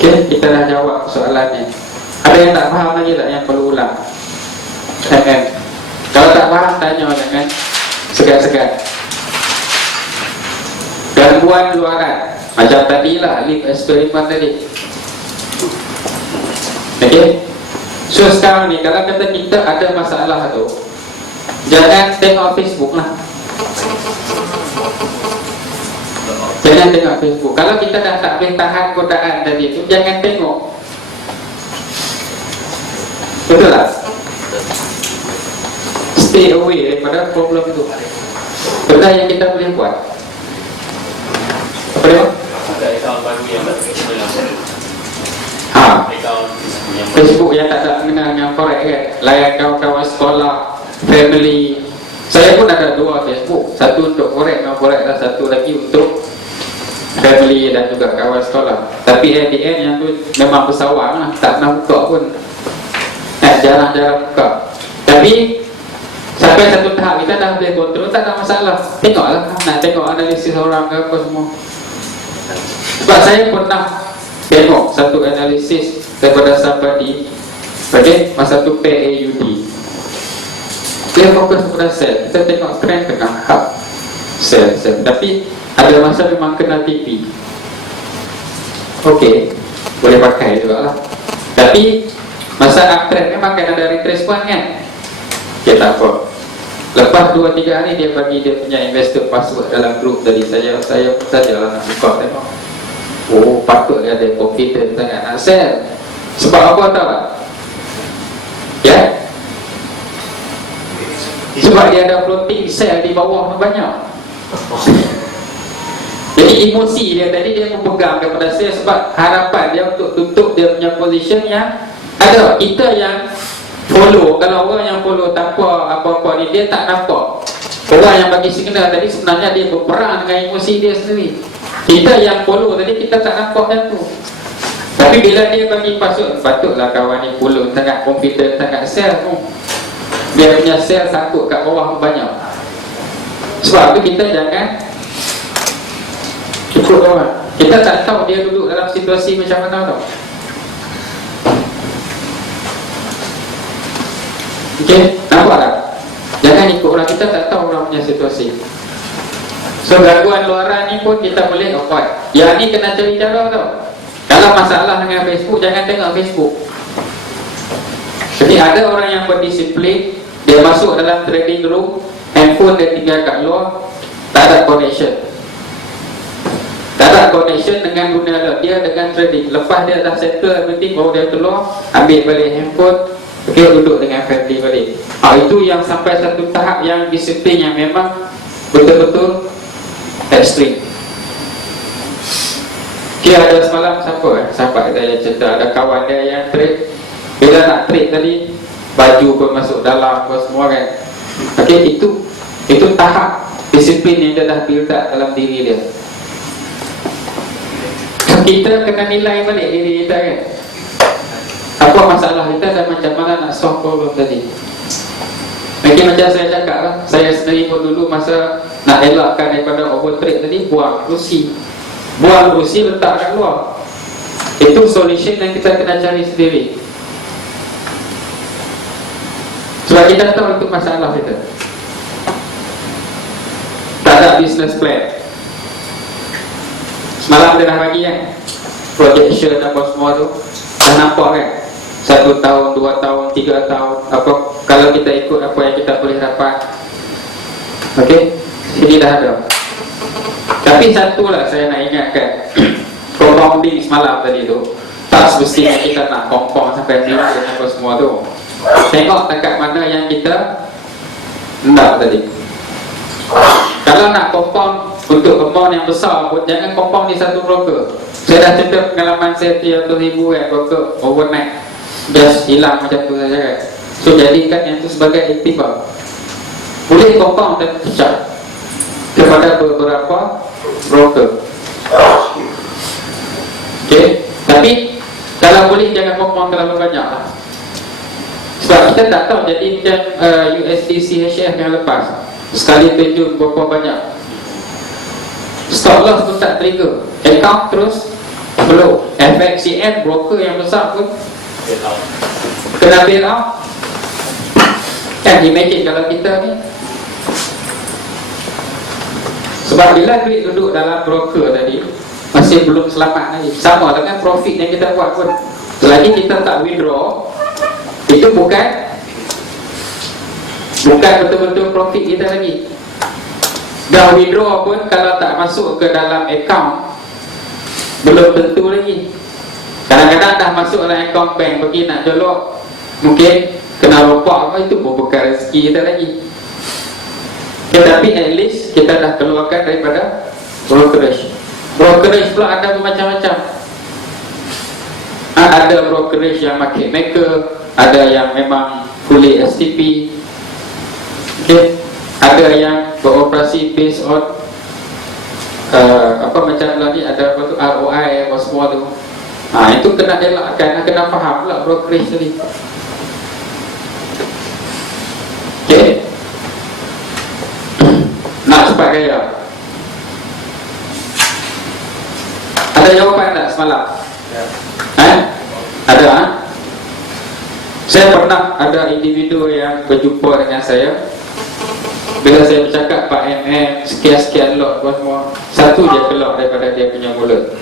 Okay, kita dah jawab soalan ni. Ada yang tak faham lagi tak yang perlu ulang? Kalau tak faham tanya, jangan segan-segan. Gangguan luaran macam tadilah live eksperimen tadi. Okay. So sekarang ni kalau kata kita ada masalah tu, jangan tengok Facebook lah. Jangan tengok Facebook. Kalau kita dah tak boleh tahan godaan tadi tu, jangan tengok. Betul tak? Stay away daripada problem tu. Benda yang kita boleh buat. Apa dia? Ada akaun baru yang Facebook yang tak ada mengenal dengan forex kan. Layan kawan-kawan sekolah, family. Saya pun ada dua Facebook. Satu untuk forex dengan forex dan satu lagi untuk family dan juga kawan sekolah. Tapi at the end yang tu memang bersawang lah, tak pernah buka pun. jarang-jarang buka. Tapi sampai satu tahap kita dah boleh kontrol, tak ada masalah. Tengoklah, nak tengok analisis orang ke apa semua. Sebab saya pernah tengok satu analisis daripada somebody, masa tu PAUD. Dia fokus pada sel. Kita tengok trend tengah up sel. Tapi ada masa memang kena TP. Okey, boleh pakai juga lah. Tapi masa uptrend memang kena ada retrace pun kan. Dia tak apa. Lepas 2-3 hari dia bagi dia punya investor password dalam group tadi. Saya sajalah nak buka tengok. Oh, patut dia ada confident sangat nak sell. Sebab apa tahu tak? Ya? Sebab dia ada floating sell di bawah tu banyak. Jadi emosi dia tadi dia memegang kepada saya sebab harapan dia untuk tutup dia punya position yang ada. Kita yang follow, kalau orang yang follow tanpa apa-apa ni, dia tak nampak. Orang yang bagi signal tadi sebenarnya dia berperang dengan emosi dia sendiri. Kita yang follow tadi kita tak nampak yang tu. Tapi bila dia bagi password, patutlah kawan ni follow sangat confident sangat sell tu. Dia punya sell sangkut kat bawah banyak. Sebab tu kita jangan ikut orang. Kita tak tahu dia duduk dalam situasi macam mana tau. Okey, nampak tak? Jangan ikut orang, kita tak tahu orang punya situasi. So gangguan luaran ni pun kita boleh avoid. Yang ni kena cari cara tau. Kalau masalah dengan Facebook, jangan tengok Facebook. Jadi ada orang yang berdisiplin, dia masuk dalam trading room, handphone dia tinggal kat luar, tak ada connection. Tak ada connection dengan dunia dia dengan trading. Lepas dia dah settle everything, baru dia keluar, ambil balik handphone, okay, duduk dengan family balik. Itu yang sampai satu tahap yang disiplin yang memang betul-betul ekstrim. Dia ada semalam sahabat dia cerita, ada kawan dia yang trade. Bila nak trade tadi, baju pun masuk dalam apa semua kan. Okay, itu tahap disiplin yang dia dah build up dalam diri dia. Kita kena nilai balik diri kita kan. Apa masalah kita dan macam mana nak solve problem tadi. Mungkin macam saya cakap lah, saya sendiri pun dulu masa nak elakkan daripada overtrade tadi, buang rusi, letak kat luar. Itu solution yang kita kena cari sendiri. Sebab kita tahu itu masalah kita. Tak ada business plan. Semalam dia dah bagi kan, projection apa semua tu dah nampak kan, 1 tahun, 2 tahun, 3 tahun, apa kalau kita ikut apa yang kita boleh dapat. Okey, sini dah ada. Tapi satu lah saya nak ingatkan, compounding semalam tadi tu, tak semestinya kita nak compound sampai milion dan apa semua tu. Tengok dekat mana yang kita nak tadi. Kalau nak compound untuk amount yang besar pun, jangan compound di satu broker. Saya dah cerita pengalaman saya 300,000 kan, broker overnight just hilang macam tu saja kan. So jadikan yang tu sebagai iktibar. Boleh compound dan pecah kepada beberapa broker. Okay, tapi kalau boleh jangan compound terlalu banyak lah. Sebab kita tak tahu jadi macam USD CHF yang lepas, sekali terjun berapa banyak, stop loss pun tak trigger, account terus flow. FXCM broker yang besar pun kena bail out. Kan imagine kalau kita ni, sebab bila duit duduk dalam broker tadi masih belum selamat lagi. Sama dengan profit yang kita buat pun, selagi kita tak withdraw, itu bukan betul-betul profit kita lagi. Dah withdraw pun kalau tak masuk ke dalam account, belum tentu lagi. Kadang-kadang dah masuk dalam account bank, pergi nak jolok, mungkin kena rompak apa, itu pun bukan rezeki kita lagi. Tapi at least kita dah keluarkan daripada brokerage. Brokerage pula ada macam-macam. Ada brokerage yang market maker, ada yang memang fully STP. Okay. Ada yang beroperasi based on apa macam lagi, ada apa tu, ROI apa semua tu. Itu kena elakkan, kena faham pula brokerage tadi. gaya. Ada jawapan tak semalam? Ada. Saya pernah ada individu yang berjumpa dengan saya. Bila saya bercakap Pak MM sekian-sekian lot semua, satu dia keluar daripada dia punya mulut.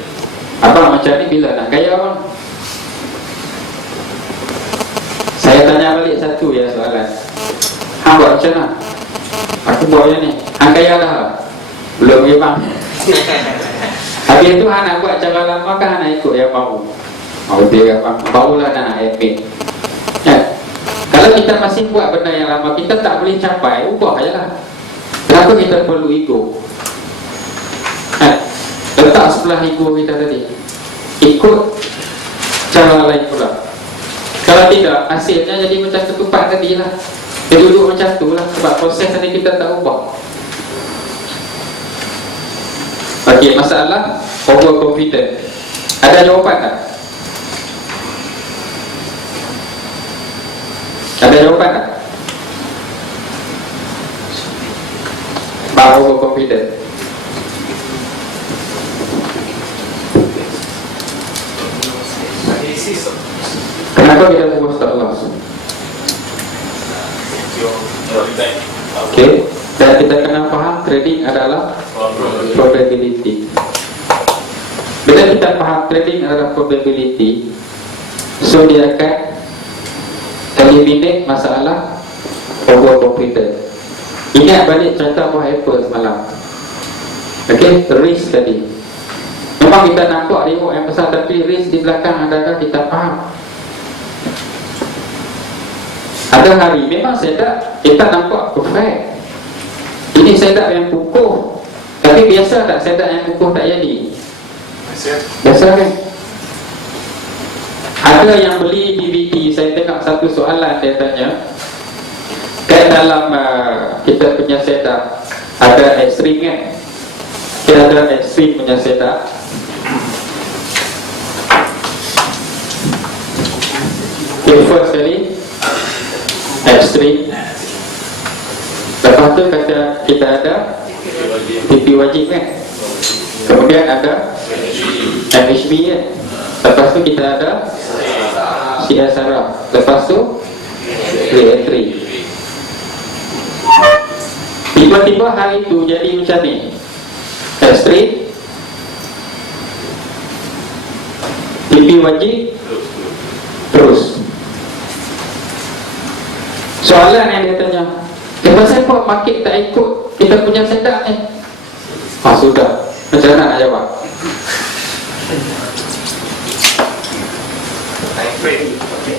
Abang macam ni bila nak gaya abang? Saya tanya balik satu ya soalan. Hang buat macam mana? Aku buat macam ni. Hang gaya dah? Belum memang. Habis itu hang nak buat cara lama kan hang nak ikut yang baru? Dia abang, barulah nak epic. Ya. Kalau kita masih buat benda yang lama, kita tak boleh capai, ubah je lah. Kenapa kita perlu ego? Letak sebelah ego kita tadi, ikut cara lain pula. Kalau tidak, hasilnya jadi macam ketupat tadi lah. Dia duduk macam tu lah. Sebab proses tadi kita tak ubah. Okey, masalah overconfident. Ada jawapan tak? Ada jawapan tak? Bahawa overconfident. Kenapa kita fokus ke Allah? Okey, dan kita kena faham trading adalah probability. Bila kita faham trading adalah probability, so dia akan eliminate masalah overconfident. Ingat balik contoh buah apple semalam. Okey, risk tadi. Memang kita nampak reward yang besar, tapi risk di belakang adakah kita faham? Ada hari memang setup kita nampak perfect. Ini setup yang kukuh, tapi biasa tak setup yang kukuh tak jadi? Biasa kan? Ada yang beli DVD, saya tengok satu soalan dia tanya, kan dalam kita punya setup ada ekstrim kan? Kita ada ekstrim punya setup. Okay, first kali ekstrim. Lepas tu kata kita ada TV wajib kan? Kemudian ada MHB kan? Lepas tu kita ada CSR. Lepas tu re-entry. Tiba-tiba hari tu jadi macam ni, ekstrim, TV wajib, terus. Soalan yang dia tanya, kenapa kok market tak ikut kita punya setup ni? Sudah, macam mana nak jawab?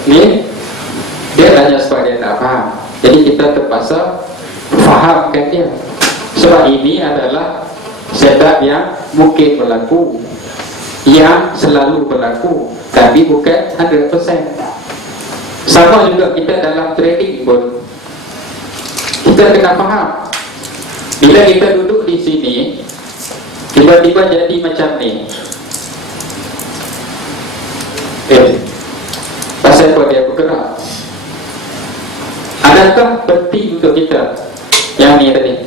Ni dia tanya sebab dia tak faham. Jadi kita terpaksa fahamkan dia. Sebab ini adalah setup yang mungkin berlaku, yang selalu berlaku, tapi bukan 100%. Sama juga kita dalam trading pun, kita kena faham. Bila kita duduk di sini, tiba-tiba jadi macam ni, pasal apa dia bergerak? Adakah penting untuk kita yang ni tadi?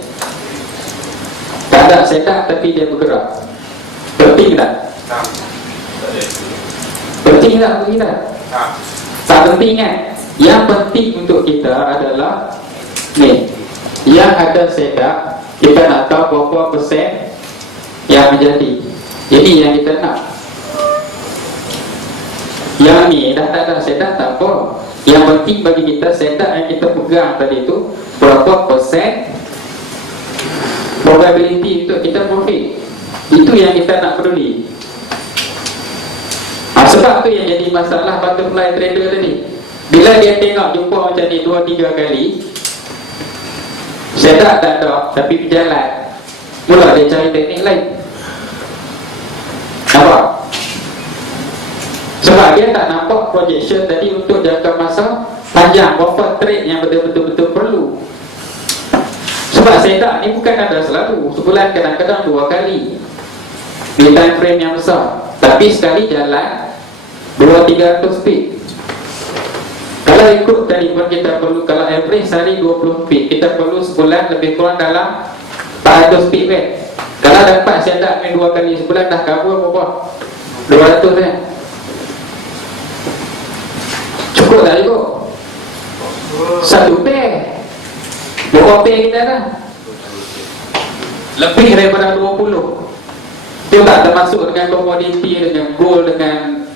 Tak ada setup tapi dia bergerak. Penting tak? Penting tak untuk kita? Tak penting kan? Yang penting untuk kita adalah ni, yang ada setup, kita nak tahu berapa persen yang menjadi. Jadi yang kita nak. Yang ni dah tak ada setup, tak apa. Yang penting bagi kita setup yang kita pegang tadi tu, berapa persen probability untuk kita profit. Itu yang kita nak peduli. Sebab tu yang jadi masalah butterfly trader tadi. Bila dia tengok jumpa macam ni 2-3 kali, setup tak ada tapi berjalan, mula dia cari teknik lain. Nampak? Sebab dia tak nampak projection tadi untuk jangka masa panjang, berapa trade yang betul-betul perlu. Sebab setup ni bukan ada selalu, sebulan kadang-kadang 2 kali di time frame yang besar, tapi sekali jalan 200-300 pip. Kalau ikut tadi pun kita perlu, kalau average sehari 20 pip, kita perlu sebulan lebih kurang dalam tak ada speed rate. Kalau dapat saya tak main 2 kali sebulan dah cover berapa? 200 kan? Cukup tak cukup? 1 pair. Berapa pair kita dah? Lebih daripada 20. Itu tak termasuk dengan komoditi, dengan gold, dengan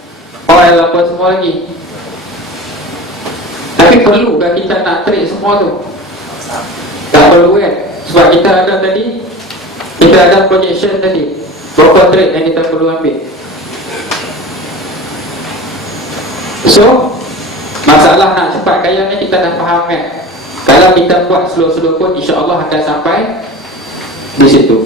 oil apa semua lagi. Tapi perlukah kita nak trade semua tu? Tak perlu kan? Sebab kita ada tadi, kita ada projection tadi, berapa trade yang kita perlu ambil. So masalah nak cepat kaya ni kita dah faham kan? Kalau kita buat slow-slow pun insya-Allah akan sampai di situ.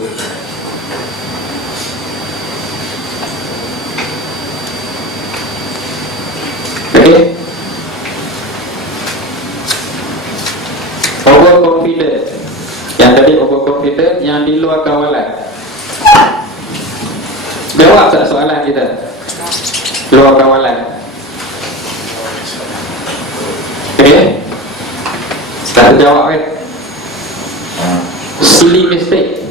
Okay. Overconfident. Yang tadi overconfident, yang di luar kawalan. Jawab tak soalan kita? Luar kawalan. Okay. Tak terjawab kan? Silly mistake.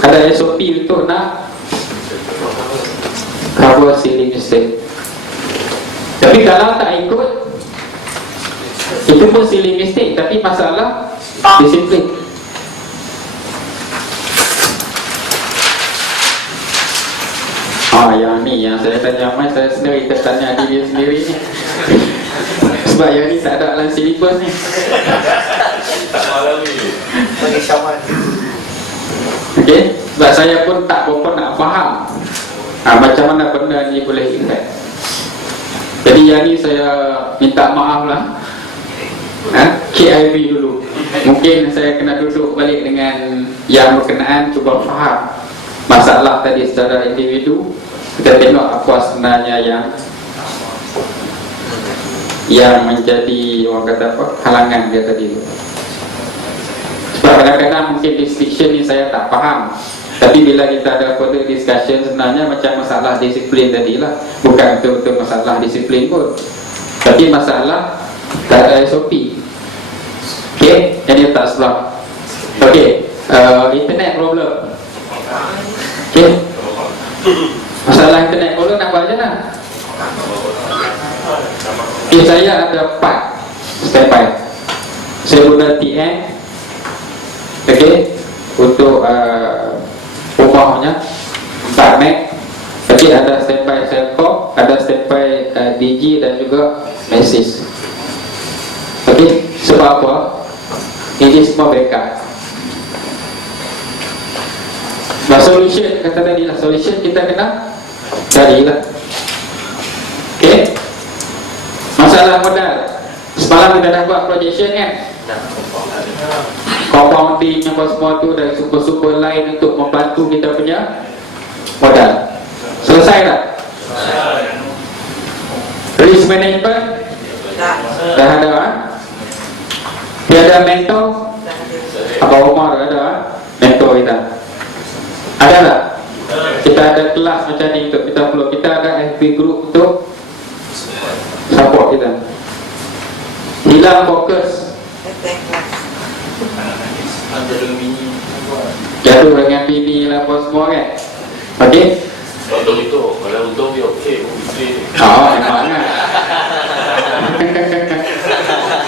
Ada SOP untuk nak cover silly mistake. Tapi kalau tak ikut, itu pun silly mistake, tapi masalah disiplin. Yang ni yang saya tanya Mas, saya sendiri tertanya diri sendiri ni. Sebab yang ni tak ada dalam silibus ni. Tak malam ni bagi syaman. Okay, sebab saya pun tak berapa nak faham macam mana benda ni boleh impact. Jadi yang ni saya minta maaf lah. KIV dulu. Mungkin saya kena duduk balik dengan yang berkenaan, cuba faham masalah tadi secara individu. Kita tengok apa sebenarnya yang menjadi, orang kata apa, halangan dia tadi. Sebab kadang-kadang mungkin discussion ni saya tak faham, tapi bila kita ada further discussion, sebenarnya macam masalah disiplin tadi lah. Bukan betul-betul masalah disiplin pun, tapi masalah tak ada SOP. Okay, jadi tak salah. Okay, internet problem. Okay, masalah internet problem nak buat macam mana? Okay, saya ada 4 step by. Saya guna TN. Okay, untuk rumahnya 4 meg. Okay, ada standby Selcom, ada standby DG dan juga Mesis. Okay, sebab apa? Ini semua backup. Nah, solution, kata tadi lah, solution kita kena carilah. Okay, masalah modal. Semalam kita dah buat projection kan, compounding apa semua tu, dan super-super lain untuk membantu kita punya modal. Selesai tak? Risk management dah ada kan? Tiada mentor. Apa Umar ada mentor kita? Ada tak? Kita ada kelas macam ni untuk kita follow. Kita ada FB group untuk support kita. Hilang fokus, jatuh dengan bini lah apa semua kan. Okey, Untung itu, kalau untung dia okey, memang kan.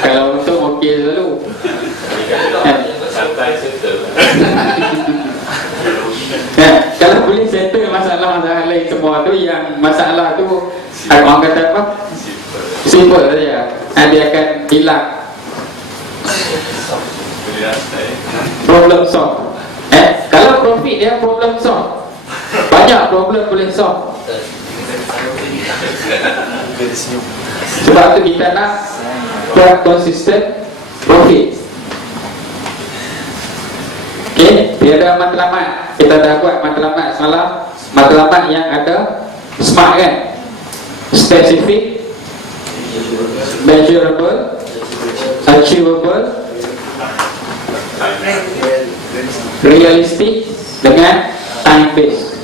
Kalau untung okey selalu. santai settle. Kalau boleh settle masalah-masalah lain semua tu, yang masalah tu orang kata apa, simple saja, dia akan hilang. Problem solve. Kalau profit dia problem solve, banyak problem boleh solve. Sebab tu kita nak buat consistent profit. Okay, tiada matlamat. Kita dah buat matlamat semalam. Matlamat yang ada SMART kan? Specific, measurable, achievable, realistic dengan time based.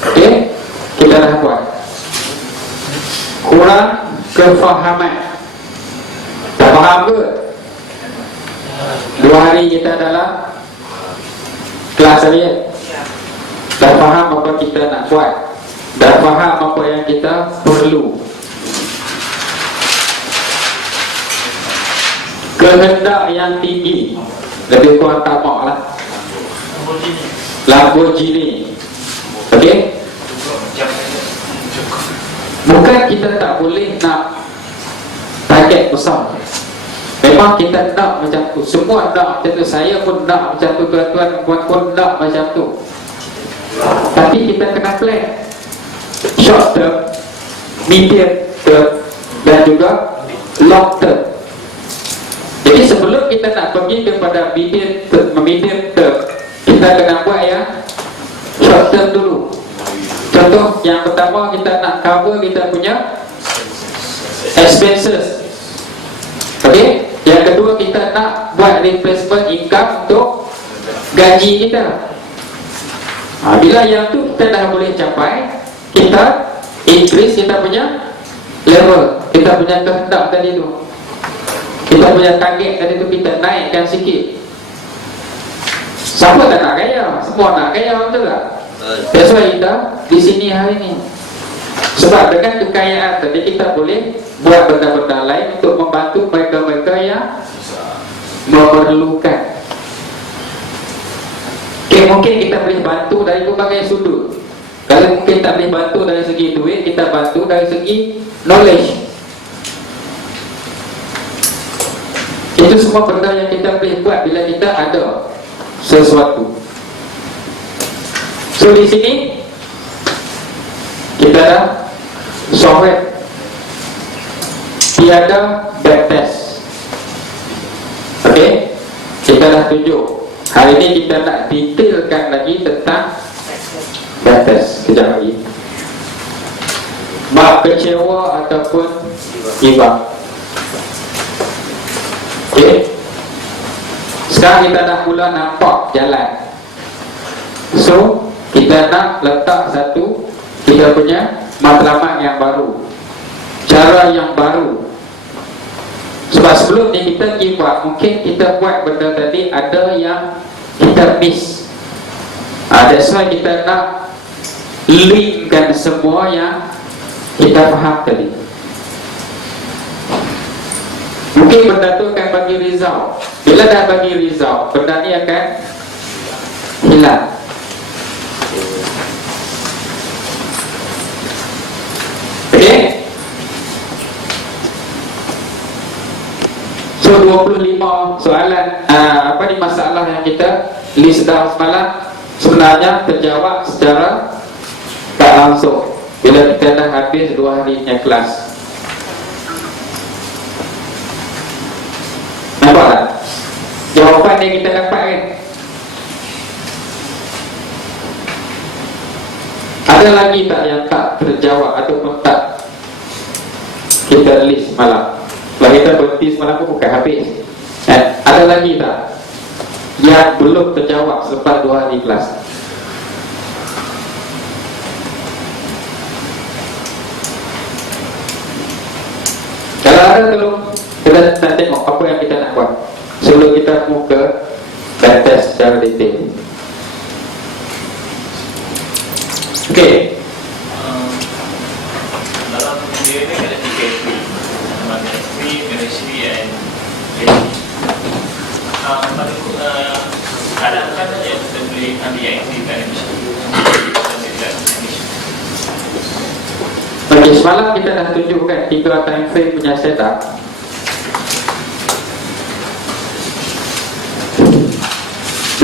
Okay, kita dah buat. Kurang kefahaman. Tak faham ke? hari kita dalam kelas hari. Dah faham apa kita nak buat, dah faham apa yang kita perlu. Kehendak yang tinggi, lebih kurang tamak lah, Lamborghini. Okey, bukan kita tak boleh nak target besar. Memang kita nak macam tu, semua nak macam tu, saya pun nak macam tu, tuan-tuan pun nak macam tu. Tapi kita kena plan short term, medium term dan juga long term. Jadi sebelum kita nak pergi kepada medium term, kita kena buat yang short term dulu. Contoh yang pertama, kita nak cover kita punya expenses. Okey, yang kedua kita nak buat replacement income untuk gaji kita. Bila yang tu kita dah boleh capai, kita increase kita punya level, kita punya kehendak tadi tu, kita punya target tadi tu, kita naikkan sikit. Siapa tak nak kaya? Semua nak kaya, betul tak? That's why kita di sini hari ni. Sebab dengan kekayaan tadi kita boleh buat benda-benda lain untuk membantu mereka-mereka yang memerlukan. Okay, mungkin kita boleh bantu dari berbagai sudut. Kalau mungkin tak boleh bantu dari segi duit, kita bantu dari segi knowledge. Itu semua benda yang kita boleh buat bila kita ada sesuatu. So di sini kita dah software tiada backtest. Okey, kita dah tunjuk. Hari ini kita nak detailkan lagi tentang backtest. Kejap lagi. Bab kecewa ataupun iba. Okey, sekarang kita dah mula nampak jalan. So kita nak letak satu kita punya matlamat yang baru, cara yang baru. Sebab sebelum ni kita give up, mungkin kita buat benda tadi ada yang kita miss. That's why kita nak linkkan semua yang kita faham tadi. Mungkin benda tu akan bagi result. Bila dah bagi result, benda ni akan hilang. Okay. So 25 soalan apa ni masalah yang kita list down semalam sebenarnya terjawab secara tak langsung bila kita dah habis 2 harinya kelas. Nampak tak? Jawapan yang kita dapat kan? Ada lagi tak yang tak terjawab ataupun tak kita list malam? Kalau kita berhenti semalam pun bukan habis. Ada lagi tak yang belum terjawab selepas 2 hari kelas? Kalau ada, tolong kita nak tengok apa yang kita nak buat sebelum kita move ke backtest secara detail. Okey. Dalam dia ni ada 3 SP, ministry and kadang-kadang saja kita boleh ambil yang SP dan Okey, semalam kita dah tunjukkan 3 time frame punya setup.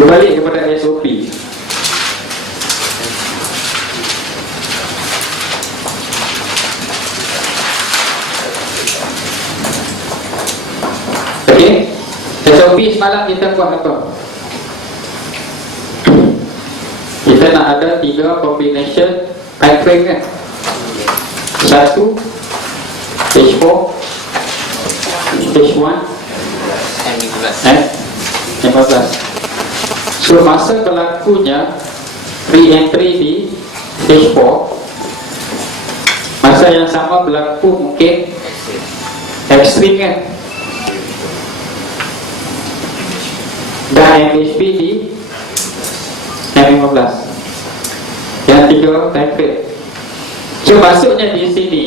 Berbalik kepada SOP. Okey, SOP semalam kita buat apa? Kita nak ada 3 combination time frame kan? 1 stage 4, stage 1 15. So masa berlakunya re-entry di stage 4, masa yang sama berlaku mungkin extreme kan? dan MHP di M15. Yang 3 time frame. So maksudnya di sini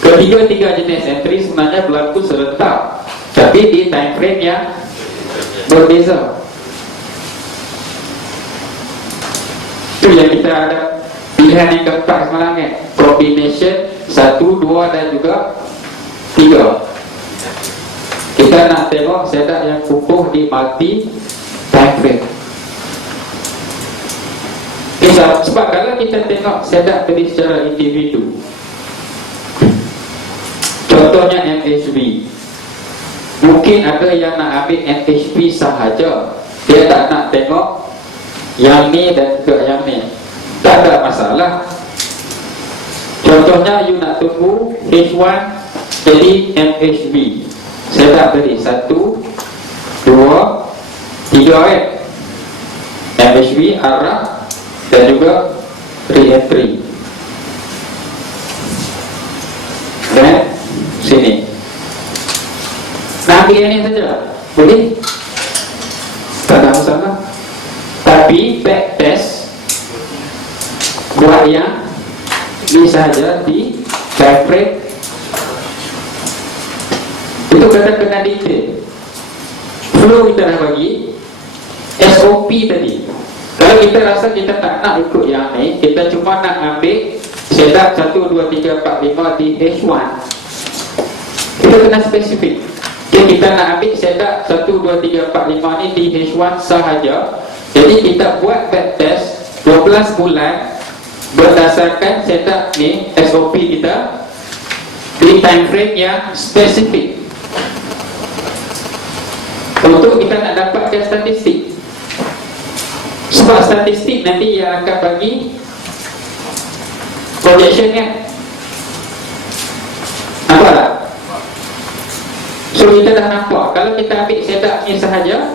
ketiga-tiga jenis entry sebenarnya berlaku serentak, tapi di time frame yang berbeza. Itu yang kita ada pilihan yang keempat semalam kan, combination 1, 2 dan juga 3. Kita nak tengok setup yang kukuh di multi time frame. Sebab kalau kita tengok setup tadi secara individu, contohnya MHB, mungkin ada yang nak ambil MHB sahaja, dia tak nak tengok yang ni dan juga yang ni, tak ada masalah. Contohnya you nak tunggu H1 jadi MHB, setup tadi 1, 2, 3 kan, MHB arah dan juga re-entry. Dan sini nak ambil yang ni saja boleh, tak ada masalah. Tapi back test buat yang ni saja di time frame itu kena detail. Flow kita dah bagi, SOP tadi. Kalau kita rasa kita tak nak ikut yang ni, kita cuma nak ambil setup 1, 2, 3, 4, 5 di H1, kita kena spesifik. Okay, kita nak ambil setup 1, 2, 3, 4, 5 ni di H1 sahaja. Jadi kita buat back test 12 bulan berdasarkan setup ni, SOP kita di time frame yang spesifik, untuk kita nak dapatkan statistik. Sebab statistik nanti yang akan bagi projection kan. Nampak tak? So kita dah nampak, kalau kita ambil setup ni sahaja,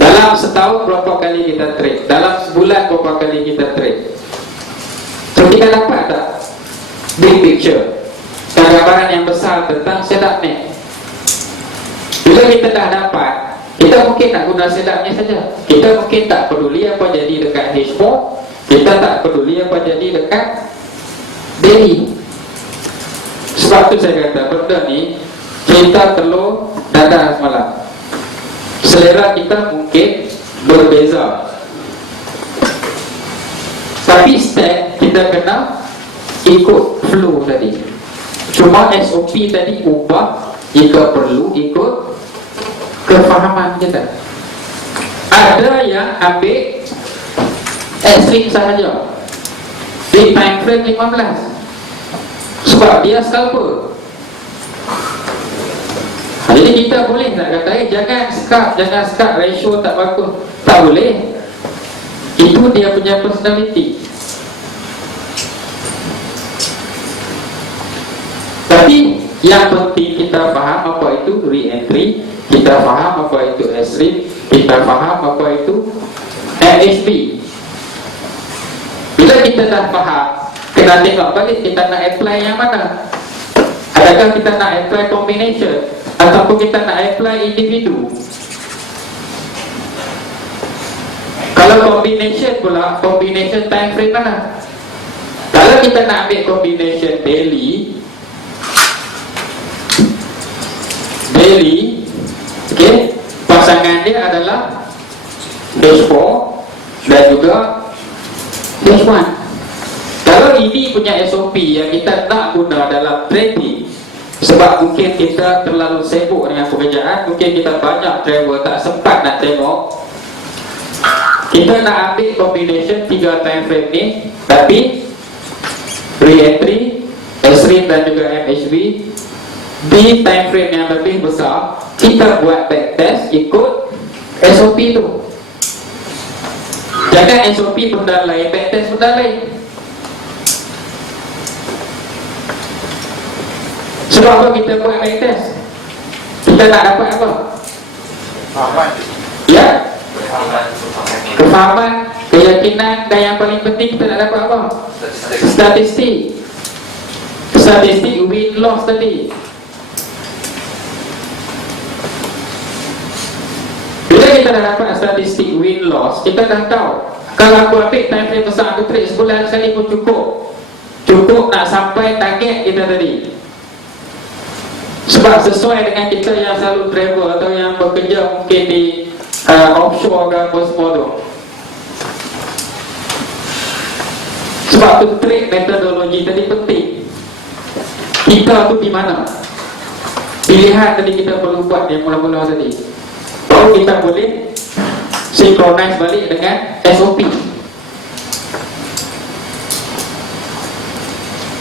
dalam setahun berapa kali kita trade, dalam sebulan berapa kali kita trade. So kita dapat tak big picture, gambaran yang besar tentang setup ni. Bila kita dah dapat, kita mungkin nak guna setup ni saja. Kita mungkin tak peduli apa jadi dekat H4, kita tak peduli apa jadi dekat daily. Sebab tu saya kata benda ni kita telur dadah semalam. Selera kita mungkin berbeza, tapi step kita kena ikut flow tadi. Cuma SOP tadi ubah jika perlu ikut kefahaman kita. Ada yang ambil ekstrim sahaja di time frame 15 sebab dia scalper. Jadi kita boleh tak kata jangan scalp ratio tak bagus, tak boleh. Itu dia punya personality. Tapi yang penting kita faham apa itu re-entry, kita faham apa itu S-rim, kita faham apa itu MHB. Bila kita dah faham, kena tengok balik kita nak apply yang mana. Adakah kita nak apply combination ataupun kita nak apply individu. Kalau combination pula, combination time frame mana. Kalau kita nak ambil combination daily, okay, pasangan dia adalah H4 dan juga H1. Kalau ini punya SOP yang kita nak guna dalam trading, sebab mungkin kita terlalu sibuk dengan pekerjaan, mungkin kita banyak travel, tak sempat nak tengok, kita nak ambil combination 3 time frame ni, tapi re-entry, S-rim dan juga MHB di time frame yang lebih besar, kita buat backtest ikut SOP tu. Jangan SOP benda lain, backtest benda lain. Sebab apa kita buat backtest? Kita nak dapat apa? Ya? Kefahaman, keyakinan, dan yang paling penting kita nak dapat apa? Statistik. Statistik win loss tadi. kita dah dapat statistik win-loss, kita dah tahu kalau aku ambil time frame besar, aku trade sebulan sekali pun cukup nak sampai target kita tadi. Sebab sesuai dengan kita yang selalu travel atau yang bekerja mungkin di offshore ke apa semua tu. Sebab tu trade metodologi tadi penting. Kita tu di mana? Pilihan tadi kita perlu buat yang mula-mula tadi. Baru kita boleh synchronize balik dengan SOP.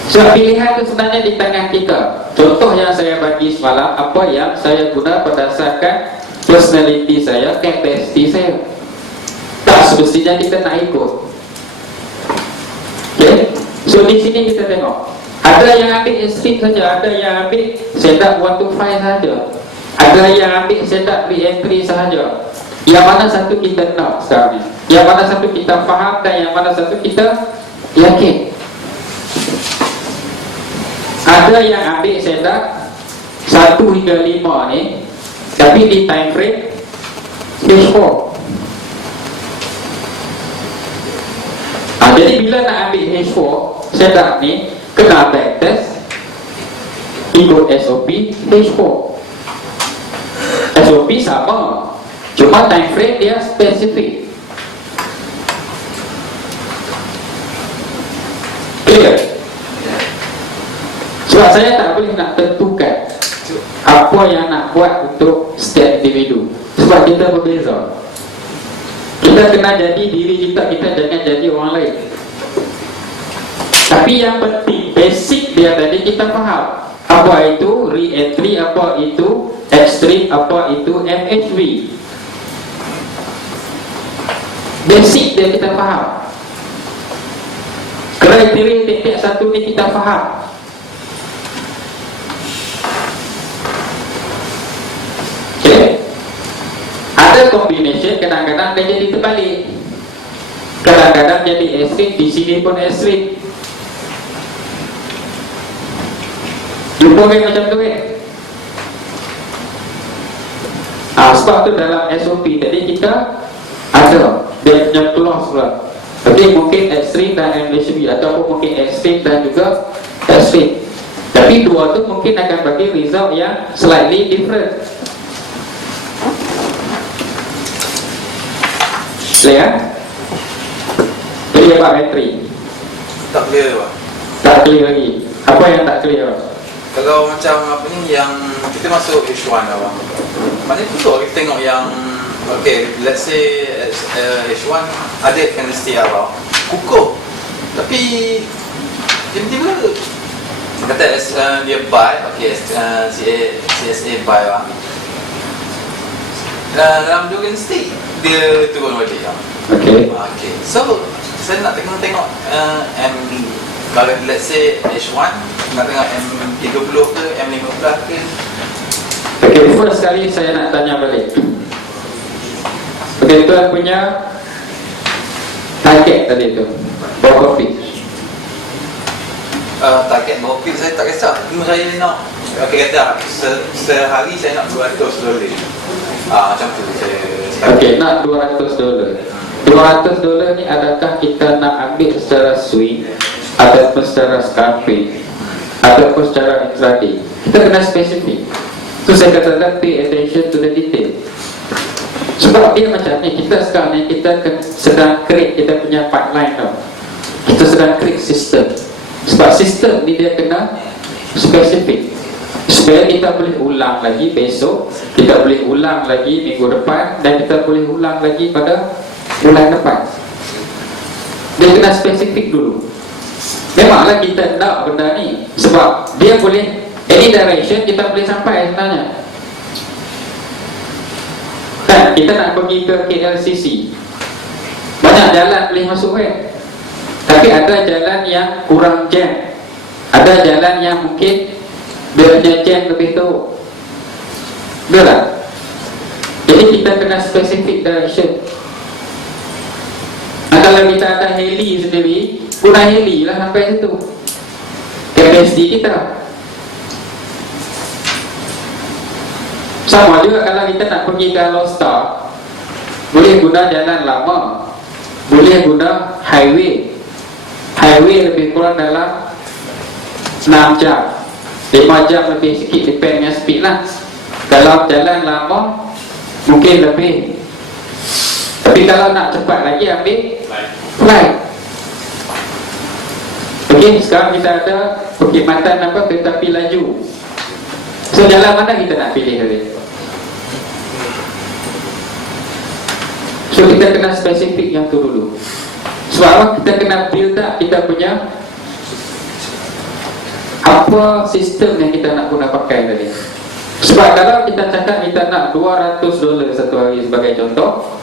Sebab pilihan itu sebenarnya di tangan kita. Contoh yang saya bagi semalam, apa yang saya guna berdasarkan personality saya, capacity saya. Tak semestinya kita nak ikut. Okay? So di sini kita tengok, ada yang ambil strip saja, ada yang ambil setup 1 to 5 saja, ada yang ambil setup re-entry sahaja. Yang mana satu kita nak sekarang ni? Yang mana satu kita faham dan yang mana satu kita yakin? Ada yang ambil setup 1 hingga 5 ni, tapi di time frame H4. Jadi bila nak ambil H4 setup ni, kena backtest ikut SOP H4. SOP sama, cuma time frame dia spesifik. Clear? Sebab saya tak boleh nak tentukan apa yang nak buat untuk setiap individu. Sebab kita berbeza. Kita kena jadi diri kita, kita jangan jadi orang lain. Tapi yang penting, basic dia tadi kita faham. Apa itu re-entry, apa itu extreme, apa itu MHV. Basic dia kita faham. Kriteria tiap-tiap satu ni kita faham. Okay. Ada combination, kadang-kadang dia jadi terbalik. Kadang-kadang jadi extreme, di sini pun extreme. Jumpa kan macam tu kan? Sebab tu dalam SOP tadi kita ada dia punya clause pula. Jadi mungkin extreme dan MHV, ataupun mungkin extreme dan juga extreme. Tapi dua tu mungkin akan bagi result yang slightly different. Clear? Clear Pak Metri? Tak clear Pak. Tak clear lagi. Apa yang tak clear Pak? Kalau macam apa ni, yang kita masuk H1 lah Pak, maknanya betul kita tengok yang okay, let's say H1 ada candlestick awal kukuh, tapi tiba-tiba kata dia buy, okay, CSA buy lah, dalam dua candlestick dia turun balik lah. Okay. So saya nak tengok kalau let's say H1 nak tengok M30 ke M15 ke. Okay, first kali saya nak tanya balik. Okay, tuan punya target tadi tu berapa profit? Target berapa profit saya tak kisah. Cuma saya nak, okay, kata sehari saya nak $200. Macam tu saya. Okay, nak $200. $200 ni adakah kita nak ambil secara swing ataupun secara scalping ataupun secara intraday? Kita kena spesifik. So saya kata pay attention to the detail. Sebab dia macam ni, kita sekarang ni kita sedang create kita punya pipeline tau. Kita sedang create sistem. Sebab sistem ni dia kena spesifik, supaya kita boleh ulang lagi besok, kita boleh ulang lagi minggu depan, dan kita boleh ulang lagi pada bulan depan. Dia kena spesifik dulu. Memanglah kita nak benda ni, sebab dia boleh any direction kita boleh sampai sebenarnya. Kan kita nak pergi ke KLCC, banyak jalan boleh masuk kan. Tapi ada jalan yang kurang jam, ada jalan yang mungkin dia punya jam lebih teruk. Betul tak? Jadi kita kena spesifik direction. Kalau kita ada heli sendiri, guna heli lah sampai situ capacity kita. Sama juga kalau kita nak pergi ke Alostar, boleh guna jalan lama, boleh guna highway. Highway lebih kurang dalam 6 jam, 5 jam lebih sikit, depend dengan speed lah. Kalau jalan lama mungkin lebih. Tapi kalau nak cepat lagi ambil flight. Okey, sekarang kita ada perkhidmatan apa, kereta api laju. So jalan mana kita nak pilih hari? So kita kena spesifik yang tu dulu. Sebab apa? Kita kena build up kita punya apa sistem yang kita nak guna pakai tadi. Sebab kalau kita cakap kita nak $200 satu hari sebagai contoh,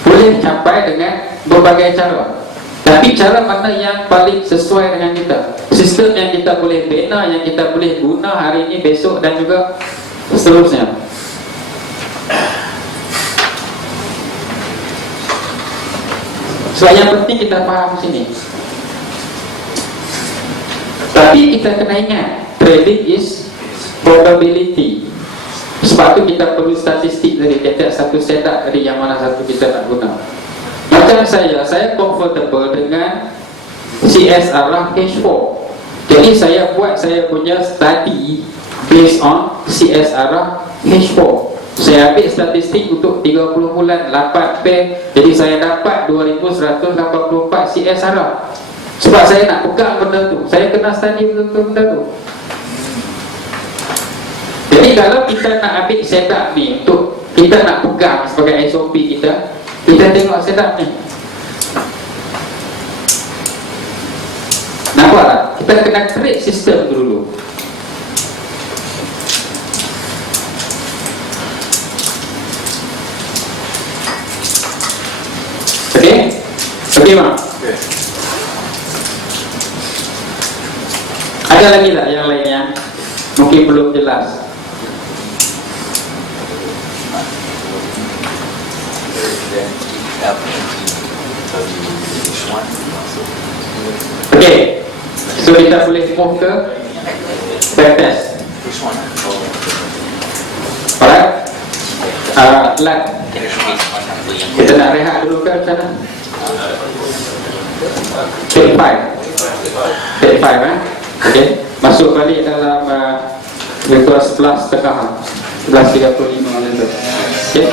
boleh capai dengan berbagai cara. Tapi cara mana yang paling sesuai dengan kita, sistem yang kita boleh bina, yang kita boleh guna hari ini, besok dan juga seterusnya. Sebab yang penting kita faham sini. Tapi kita kena ingat, trading is probability. Sebab tu kita perlu statistik dari tiap satu setup dari yang mana satu kita nak guna. Macam saya comfortable dengan CSR H4. Jadi saya buat saya punya study based on CSR H4. Saya ambil statistik untuk 30 bulan 8 pair. Jadi saya dapat 2184 CSR. Sebab saya nak pegang benda tu, saya kena study betul-betul benda tu. Jadi kalau kita nak ambil setup ni untuk kita nak pegang sebagai SOP kita, kita tengok setup ni. Nampak tak? Kita kena create sistem dulu. Okey? Okey, Mak? Okay. Ada lagi tak yang lainnya? Mungkin belum jelas. Okey, so kita boleh move ke backtest. Alright, Lat, kita nak rehat dulu ke macam mana? Take 5 okey, masuk balik dalam virtual 11.30 11.35 macam tu. Okey.